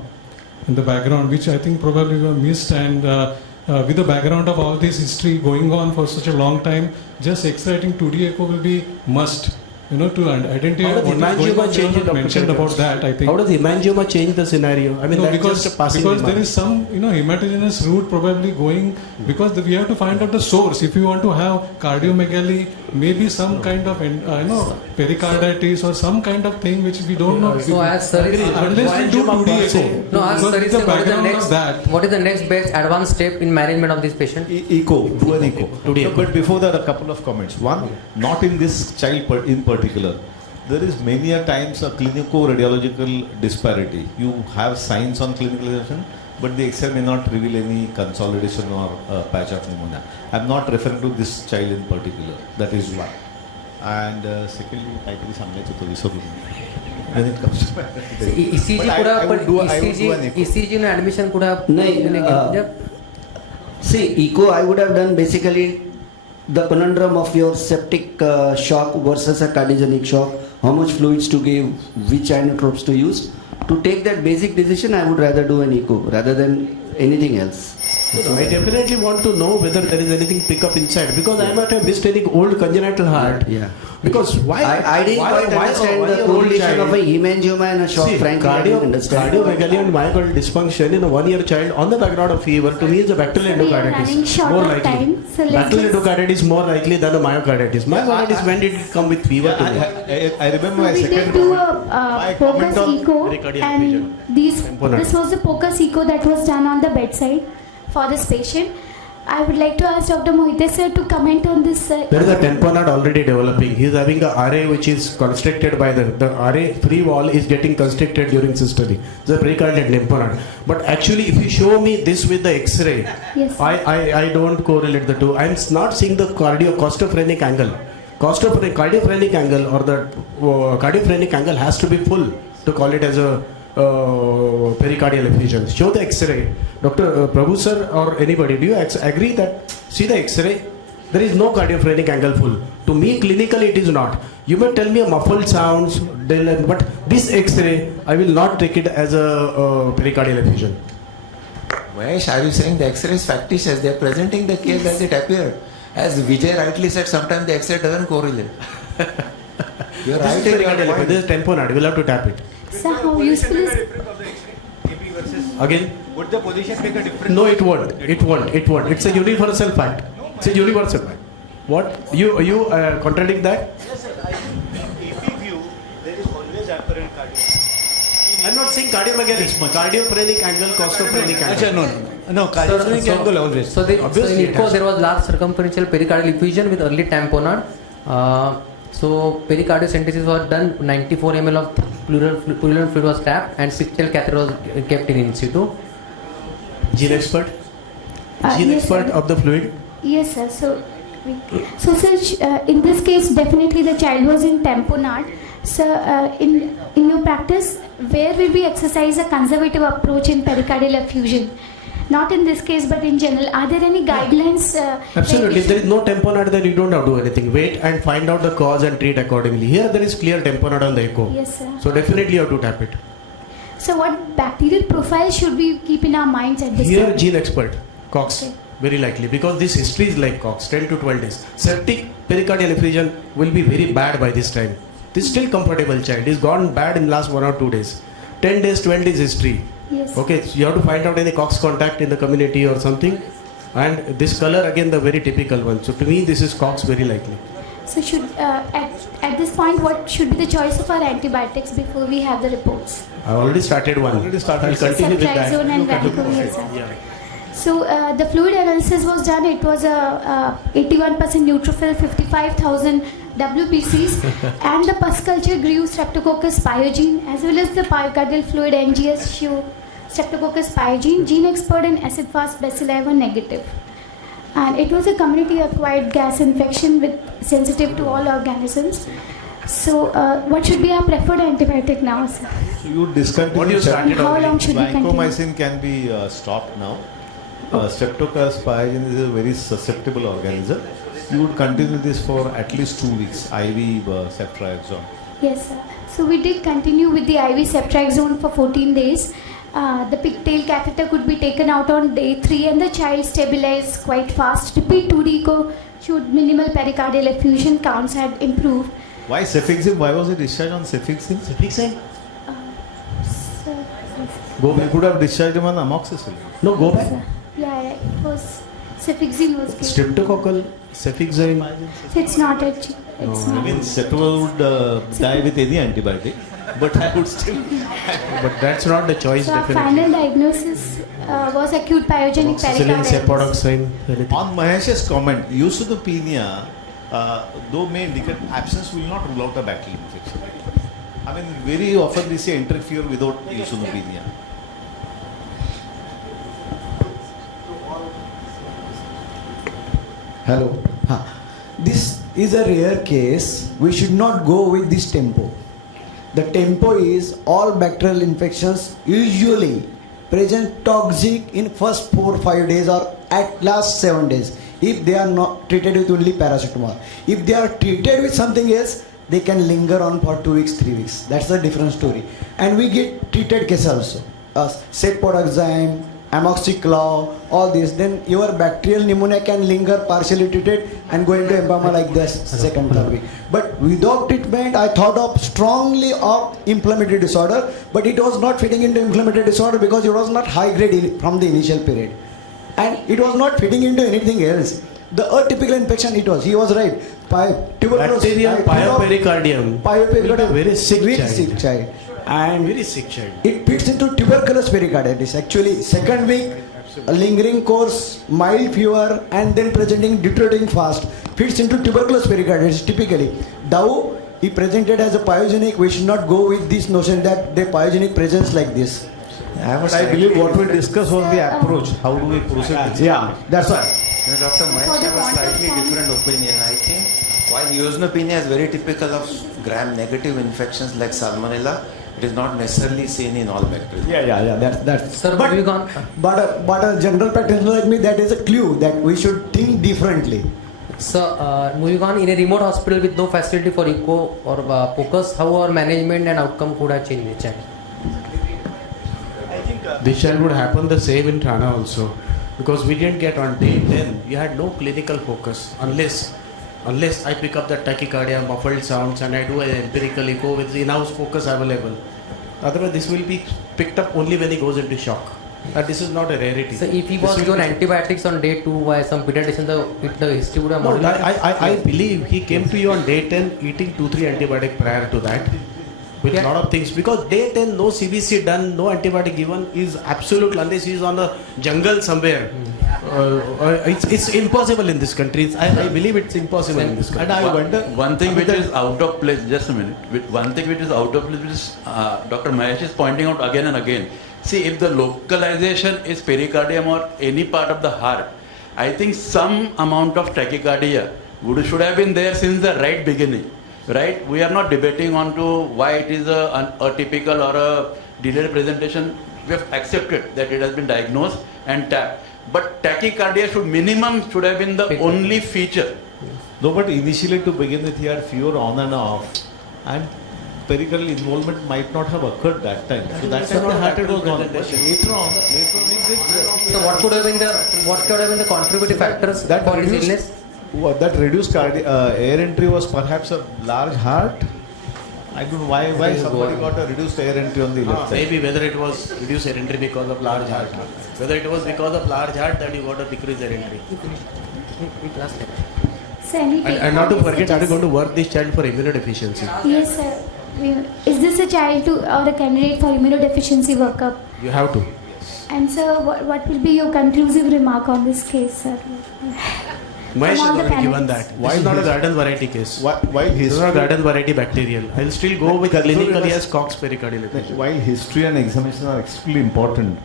in the background, which I think probably were missed, and with the background of all this history going on for such a long time, just exciting 2D echo will be must. To identify what is going on. You have mentioned about that, I think. How does hemangioma change the scenario? I mean, no, that's just a passing because remark. there is some hematogenous route probably going, because we have to find out the source. If you want to have cardiomegaly, maybe some kind of pericarditis or some kind of thing which we don't know. So as sir is, unless we do 2D echo. No, as sir is the saying, background what is the next best advanced step in management of this patient? Echo, do an echo. But before that, a couple of comments. One, not in this child in particular. There is many a times a clinico-radiological disparity. You have signs on clinicalization, but the X-ray may not reveal any consolidation or patch of pneumonia. I am not referring to this child in particular. That is one. And secondly, I think when it comes to ECG I would do an echo. ECG admission could have. See, echo I would have done basically the conundrum of your septic shock versus a cardiogenic shock, how much fluids to give, which inotropes to use. To take that basic decision, I would rather do an echo rather than anything else. I definitely want to know whether there is anything pick up inside, because I might have missed any old congenital heart. Yeah. Because why? I didn't quite understand the correlation of a hemangioma and a shock. See, frankly, I didn't understand. cardiomegaly and myocardial dysfunction in a 1-year child on the background of fever, to me is a bacterial endocarditis. More likely. Bacterial endocarditis is more likely than a myocarditis. Myocarditis, when did it come with fever? I remember my We second did do comment. a focus echo, pericardial and effusion. this was the focus echo that was done on the bedside for this patient. I would like to ask Dr. Mohite sir to comment on this. There is a tamponade already developing. He is having a RA which is constricted by the RA free wall is getting constricted during systole. The pericardial tamponade. But actually, if you show me this with the X-ray, Yes. I don't correlate the two. I am not seeing the cardiophrenic angle. Cardiophrenic angle or the cardiophrenic angle has to be full to call it as a pericardial effusion. Show the X-ray. Dr. Prabhu sir or anybody, do you agree that, see the X-ray, there is no cardiophrenic angle full. To me, clinically it is not. You may tell me a muffled sounds, but this X-ray, I will not take it as a pericardial effusion. Why are you saying the X-ray is factitious? They are presenting the case as it appeared. As Vijay rightly said, sometimes the X-ray doesn't correlate. You are right. This is tamponade, we'll have to tap it. Sir, how useful is Again? Would the position make a difference? No, it won't. It won't. It won't. It's a universal fact. It's a universal fact. What? You contradict that? Yes, sir. In EP view, there is always apparent cardiac. I'm not saying cardiomegaly. Cardiophrenic angle, costophrenic angle. No, cardiophrenic angle always. So in echo there was large circumferential pericardial effusion with early tamponade. So pericardiocentesis was done. 94 ml of pleural fluid was tapped and pictal catheter was kept in situ. Gene expert? Gene yes, expert sir. of the fluid? Yes, sir. So sir, in this case, definitely the child was in tamponade. So, in your practice, where will we exercise a conservative approach in pericardial effusion? Not in this case, but in general. Are there any guidelines? Absolutely. If there is no tamponade, then you don't have to do anything. Wait and find out the cause and treat accordingly. Here there is clear tamponade on the echo. Yes, sir. So definitely you have to tap it. So what bacterial profile should we keep in our minds at this Here time? gene expert, Cox. Okay. Very likely, because this history is like Cox, 10 to 12 days. Septic pericardial effusion will be very bad by this time. This is still comfortable child. He's gone bad in last 1 or 2 days. 10 days, 12 days history. Yes. Okay, so you have to find out any Cox contact in the community or something. And this color again the very typical one. So to me this is Cox very likely. So should at this point, what should be the choice of our antibiotics before we have the reports? I already started one. I'll continue with that. Ceftriaxone and vancomycin. Yeah. So the fluid analysis was done. It was a 81% neutrophil, 55,000 WBCs, and the pus culture grew Streptococcus pyogenes as well as the myocardial fluid NGS show Streptococcus pyogenes. Gene expert and acid-fast bacilli were negative. And it was a community-acquired gas infection with sensitive to all organisms. So, what should be our preferred antibiotic now, sir? So you discontinue. What you started How long should we continue? Vancomycin can be stopped now. Streptococcus pyogenes is a very susceptible organism. You would continue this for at least 2 weeks. IV ceftriaxone. Yes, sir. So we did continue with the IV ceftriaxone for 14 days. The pigtail catheter could be taken out on day 3 and the child stabilized quite fast. Repeat 2D echo showed minimal pericardial effusion, counts had improved. Why cefixime? Why was it discharged on cefixime? Cefixime? Go back. You could have discharged him on amoxicillin. No, go back. Yeah, it was cefixime was given. Streptococcal, cefixime. So it's not a. It's I not. mean, Ceftriaxone would die with any antibiotic, but I would still. But that's not the choice, So our definitely. final diagnosis was acute pyogenic Amoxicillin, pericarditis. cefodoxime, anything. On Mahesh's comment, eosinopenia, though may indicate absence, will not rule out a bacterial infection. I mean, very often we say enteric fever without eosinopenia. Hello. This is a rare case. We should not go with this tempo. The tempo is all bacterial infections usually present toxic in first 4 or 5 days or at last 7 days if they are not treated with only paracetamol. If they are treated with something else, they can linger on for 2 weeks, 3 weeks. That's a different story. And we get treated cases also. Cefodoxime, amoxiclav, all this. Then your bacterial pneumonia can linger partially treated and go into empyema like this second, third week. But without treatment, I thought of strongly of inflammatory disorder, but it was not fitting into inflammatory disorder because it was not high grade from the initial period. And it was not fitting into anything else. The atypical infection it was. He was right. Bacterial pyopericardium. Pyopericardium. Very sick child. Sick child. And Very sick child. it fits into tuberculous pericarditis. Actually, second week, a lingering course, mild fever, and then presenting deteriorating fast. Fits into tuberculous pericarditis typically. Though he presented as a pyogenic, we should not go with this notion that the pyogenic presents like this. But I believe what we discussed was the approach. How do we proceed? Yeah, that's why. Dr. Mahesh have a slightly different opinion. I think while eosinopenia is very typical of gram-negative infections like salmonella, it is not necessarily seen in all bacteria. Yeah. That's. Sir, moving on. But a general practitioner like me, that is a clue that we should think differently. So, moving on, in a remote hospital with no facility for echo or focus, how our management and outcome could have changed the child? This child would happen the same in Thana also. Because we didn't get on day 10, we had no clinical focus unless I pick up the tachycardia, muffled sounds and I do an empirical echo with the in-house focus available. Otherwise, this will be picked up only when he goes into shock. And this is not a rarity. So, if he was given antibiotics on day 2 by some pediatrician, the history would have No, modified. I believe he came to you on day 10 eating 2-3 antibiotic prior to that. With a lot of things, because day 10 no CBC done, no antibiotic given is absolute unless he is on the jungle somewhere. It's impossible in this country. I believe it's impossible in this country. And I wonder one thing which is out of place. Just a minute. One thing which is out of place, which is Dr. Mahesh is pointing out again and again. See, if the localization is pericardium or any part of the heart, I think some amount of tachycardia should have been there since the right beginning. Right? We are not debating on to why it is an atypical or a delayed presentation. We have accepted that it has been diagnosed and tapped. But tachycardia should have been the only feature. No, but initially to begin with, he had fever on and off, and pericardial involvement might not have occurred that time. So that time the heart rate was gone. But later on, So, what could have been the contributing factors for his illness? That reduced air entry was perhaps a large heart. I don't know why somebody got a reduced air entry on the left side. Maybe whether it was reduced air entry because of large heart. Whether it was because of large heart that you got a decreased air entry. So any And not to forget, are you going to work this child for immunodeficiency? Yes, sir. Is this a child or a candidate for immunodeficiency workup? You have to. And sir, what will be your conclusive remark on this case, sir? Mahesh has From all the already given panelists. that. This is not a garden variety case. While This is not a history, garden variety bacterial. I'll still go with Conclude clinically with- as Cox pericarditis. while history and examination are extremely important,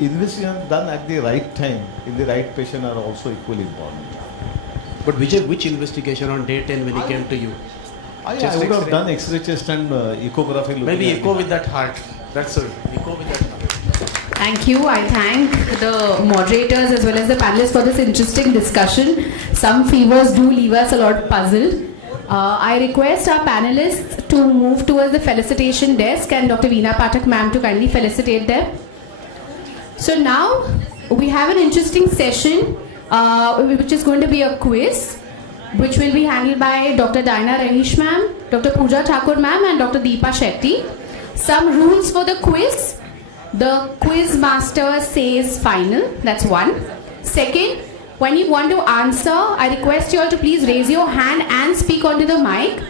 investigation done at the right time in the right patient are also equally important. But which investigation on day 10 when he came to you? I Chest would have X-ray? done X-ray chest and ecography. looking Maybe at echo the with that heart. That's it. Echo with that heart. Thank you. I thank the moderators as well as the panelists for this interesting discussion. Some fevers do leave us a lot puzzled. I request our panelists to move towards the felicitation desk and Dr. Veena Pathak ma'am to kindly felicitate them. So now we have an interesting session which is going to be a quiz which will be handled by Dr. Diana Rahish ma'am, Dr. Pooja Thakur ma'am and Dr. Deepa Shetty. Some rules for the quiz. The quiz master says final, that's one. Second, when you want to answer, I request you all to please raise your hand and speak onto the mic.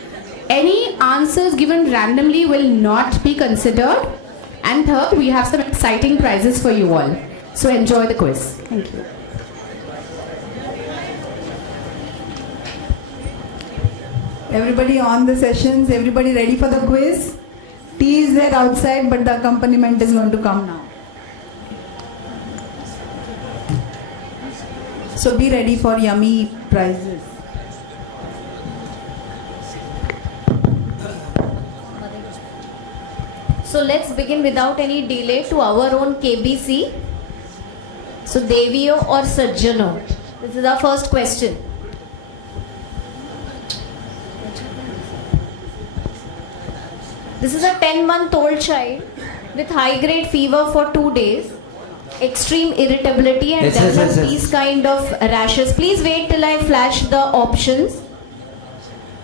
Any answers given randomly will not be considered. And third, we have some exciting prizes for you all. So enjoy the quiz. Thank you. Everybody on the sessions, everybody ready for the quiz? Tea is there outside, but the accompaniment is going to come now. So be ready for yummy prizes. So let's begin without any delay to our own KBC. So Devio or Sajjano? This is our first question. This is a 10-month-old child with high-grade fever for 2 days, extreme irritability and develop these kind of rashes. Please wait till I flash the options.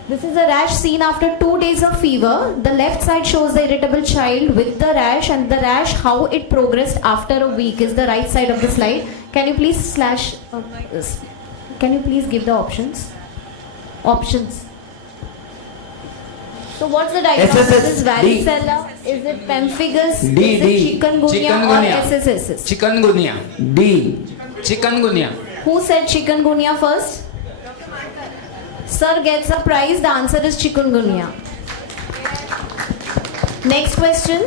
This is a rash seen after 2 days of fever. The left side shows the irritable child with the rash, and the rash, how it progressed after a week, is the right side of the slide. Can you please can you please give the options? Options. So what's the diagnosis? Is it varicella? Is it pemphigus? Is it chikungunya or SSSS? Chikungunya. D. Chikungunya. Who said chikungunya first? Sir gets a prize. The answer is chikungunya. Next question.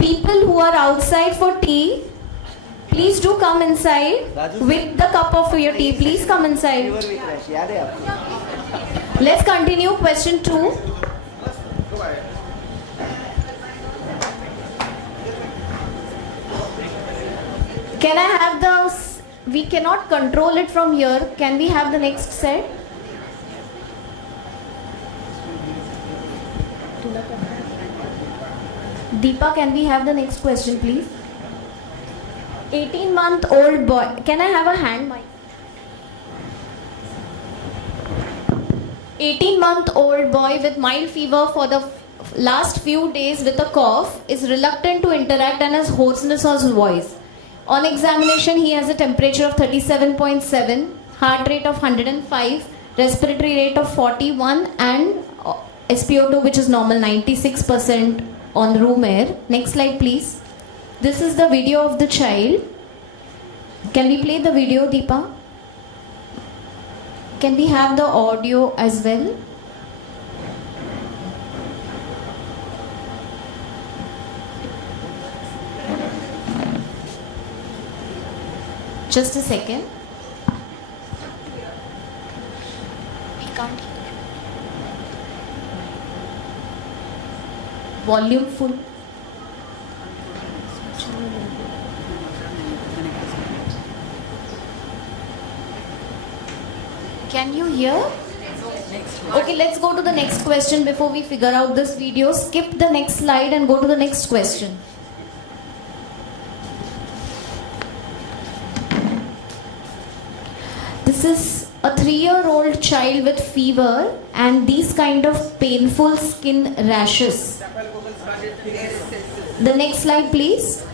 People who are outside for tea, please do come inside with the cup of your tea. Please come inside. Let's continue. Question 2. Can I have the... We cannot control it from here. Can we have the next set? Deepa, can we have the next question, please? 18-month-old boy. Can I have a hand mic? 18-month-old boy with mild fever for the last few days with a cough is reluctant to interact and has hoarseness of voice. On examination, he has a temperature of 37.7, heart rate of 105, respiratory rate of 41 and SpO2, which is normal, 96% on room air. Next slide, please. This is the video of the child. Can we play the video, Deepa? Can we have the audio as well? Just a second. We can't hear. Volume full. Can you hear? Okay, let's go to the next question before we figure out this video. Skip the next slide and go to the next question. This is a 3-year-old child with fever and these kind of painful skin rashes. The next slide, please.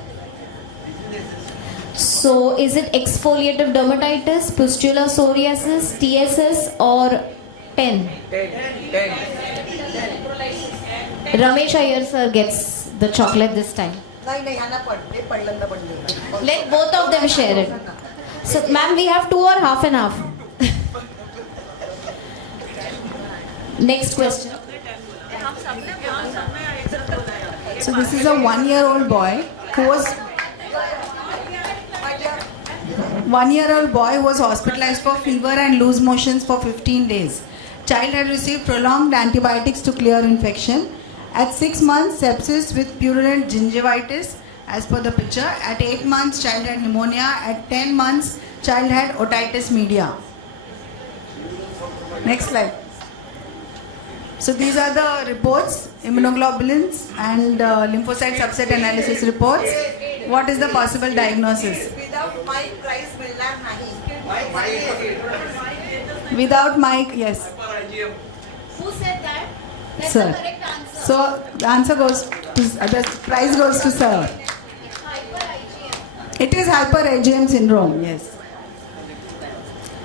So, is it exfoliative dermatitis, pustular psoriasis, TSS or 10? Ramesh Iyer sir gets the chocolate this time. Let both of them share it. So, ma'am, we have 2 or half and half. Next question. So this is a 1-year-old boy who was hospitalized for fever and loose motions for 15 days. Child had received prolonged antibiotics to clear infection. At 6 months, sepsis with purulent gingivitis, as per the picture. At 8 months, child had pneumonia. At 10 months, child had otitis media. Next slide. So these are the reports, immunoglobulins and lymphocyte subset analysis reports. What is the possible diagnosis? Without mic, yes. Who said that? That's Sir. the correct answer. So the answer goes to, the prize goes to sir. It is hyper IgM syndrome, yes.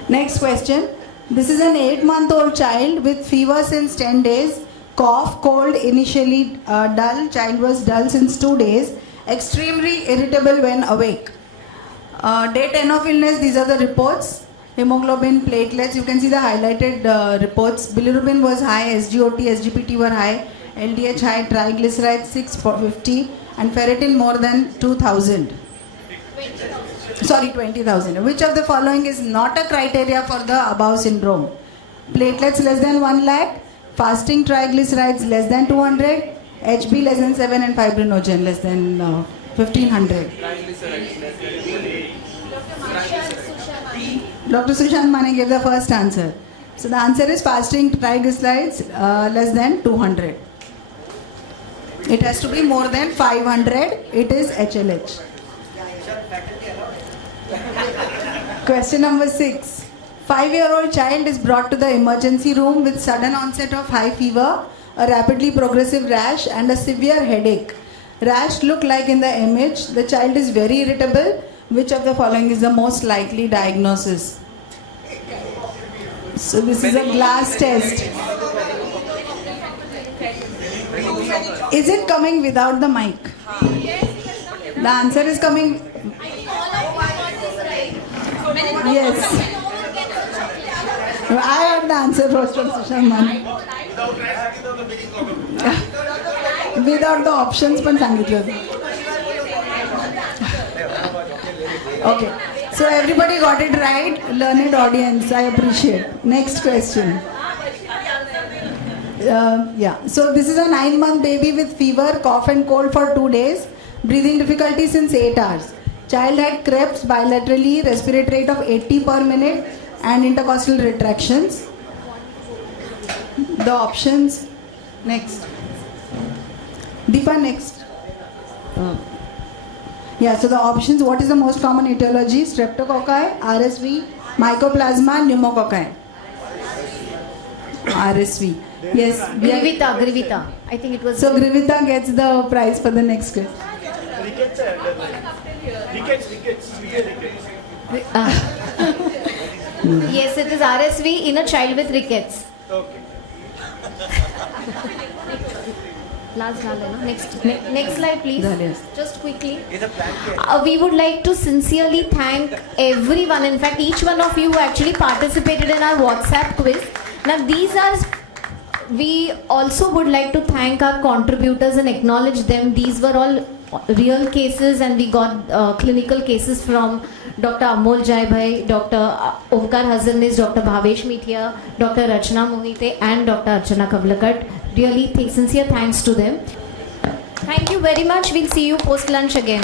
Next question. This is an 8-month-old child with fever since 10 days, cough, cold, initially dull. Child was dull since 2 days, extremely irritable when awake. Day 10 of illness, these are the reports. Hemoglobin, platelets, you can see the highlighted reports. Bilirubin was high, SGOT, SGPT were high, LDH high, triglycerides 650 and ferritin more than 2000. Sorry, 20,000. Which of the following is not a criteria for the above syndrome? Platelets less than 1 lakh, fasting triglycerides less than 200, HB less than 7 and fibrinogen less than 1500. Dr. Sushant Mane gave the first answer. So the answer is fasting triglycerides less than 200. It has to be more than 500. It is HLH. Question number 6. 5-year-old child is brought to the emergency room with sudden onset of high fever, a rapidly progressive rash and a severe headache. Rash look like in the image. The child is very irritable. Which of the following is the most likely diagnosis? So this is a glass test. Is it coming without the mic? The answer is coming. Yes. I heard the answer first from Sushant Mane. Without the options पण सांगितलं. Okay. So everybody got it right. Learned audience. I appreciate. Next question. Yeah. So this is a 9-month baby with fever, cough and cold for 2 days. Breathing difficulty since 8 hours. Child had creps bilaterally, respiratory rate of 80 per minute and intercostal retractions. The options. Next. Deepa, next. Yeah, so the options, what is the most common etiology? Streptococci, RSV, Mycoplasma, Pneumococci. RSV. Yes. Grivita. I think it was. So Grivita gets the prize for the next question. Yes, it is RSV in a child with rickets. Okay. Next slide, please. Just quickly. We would like to sincerely thank everyone. In fact, each one of you who actually participated in our WhatsApp quiz. Now, we also would like to thank our contributors and acknowledge them. These were all real cases, and we got clinical cases from Dr. Amol Jaibhai, Dr. Omkar Hazarnis, Dr. Bhavesh Mithia, Dr. Rachna Mohite and Dr. Archana Kavlakat. Really sincere thanks to them. Thank you very much. We'll see you post lunch again.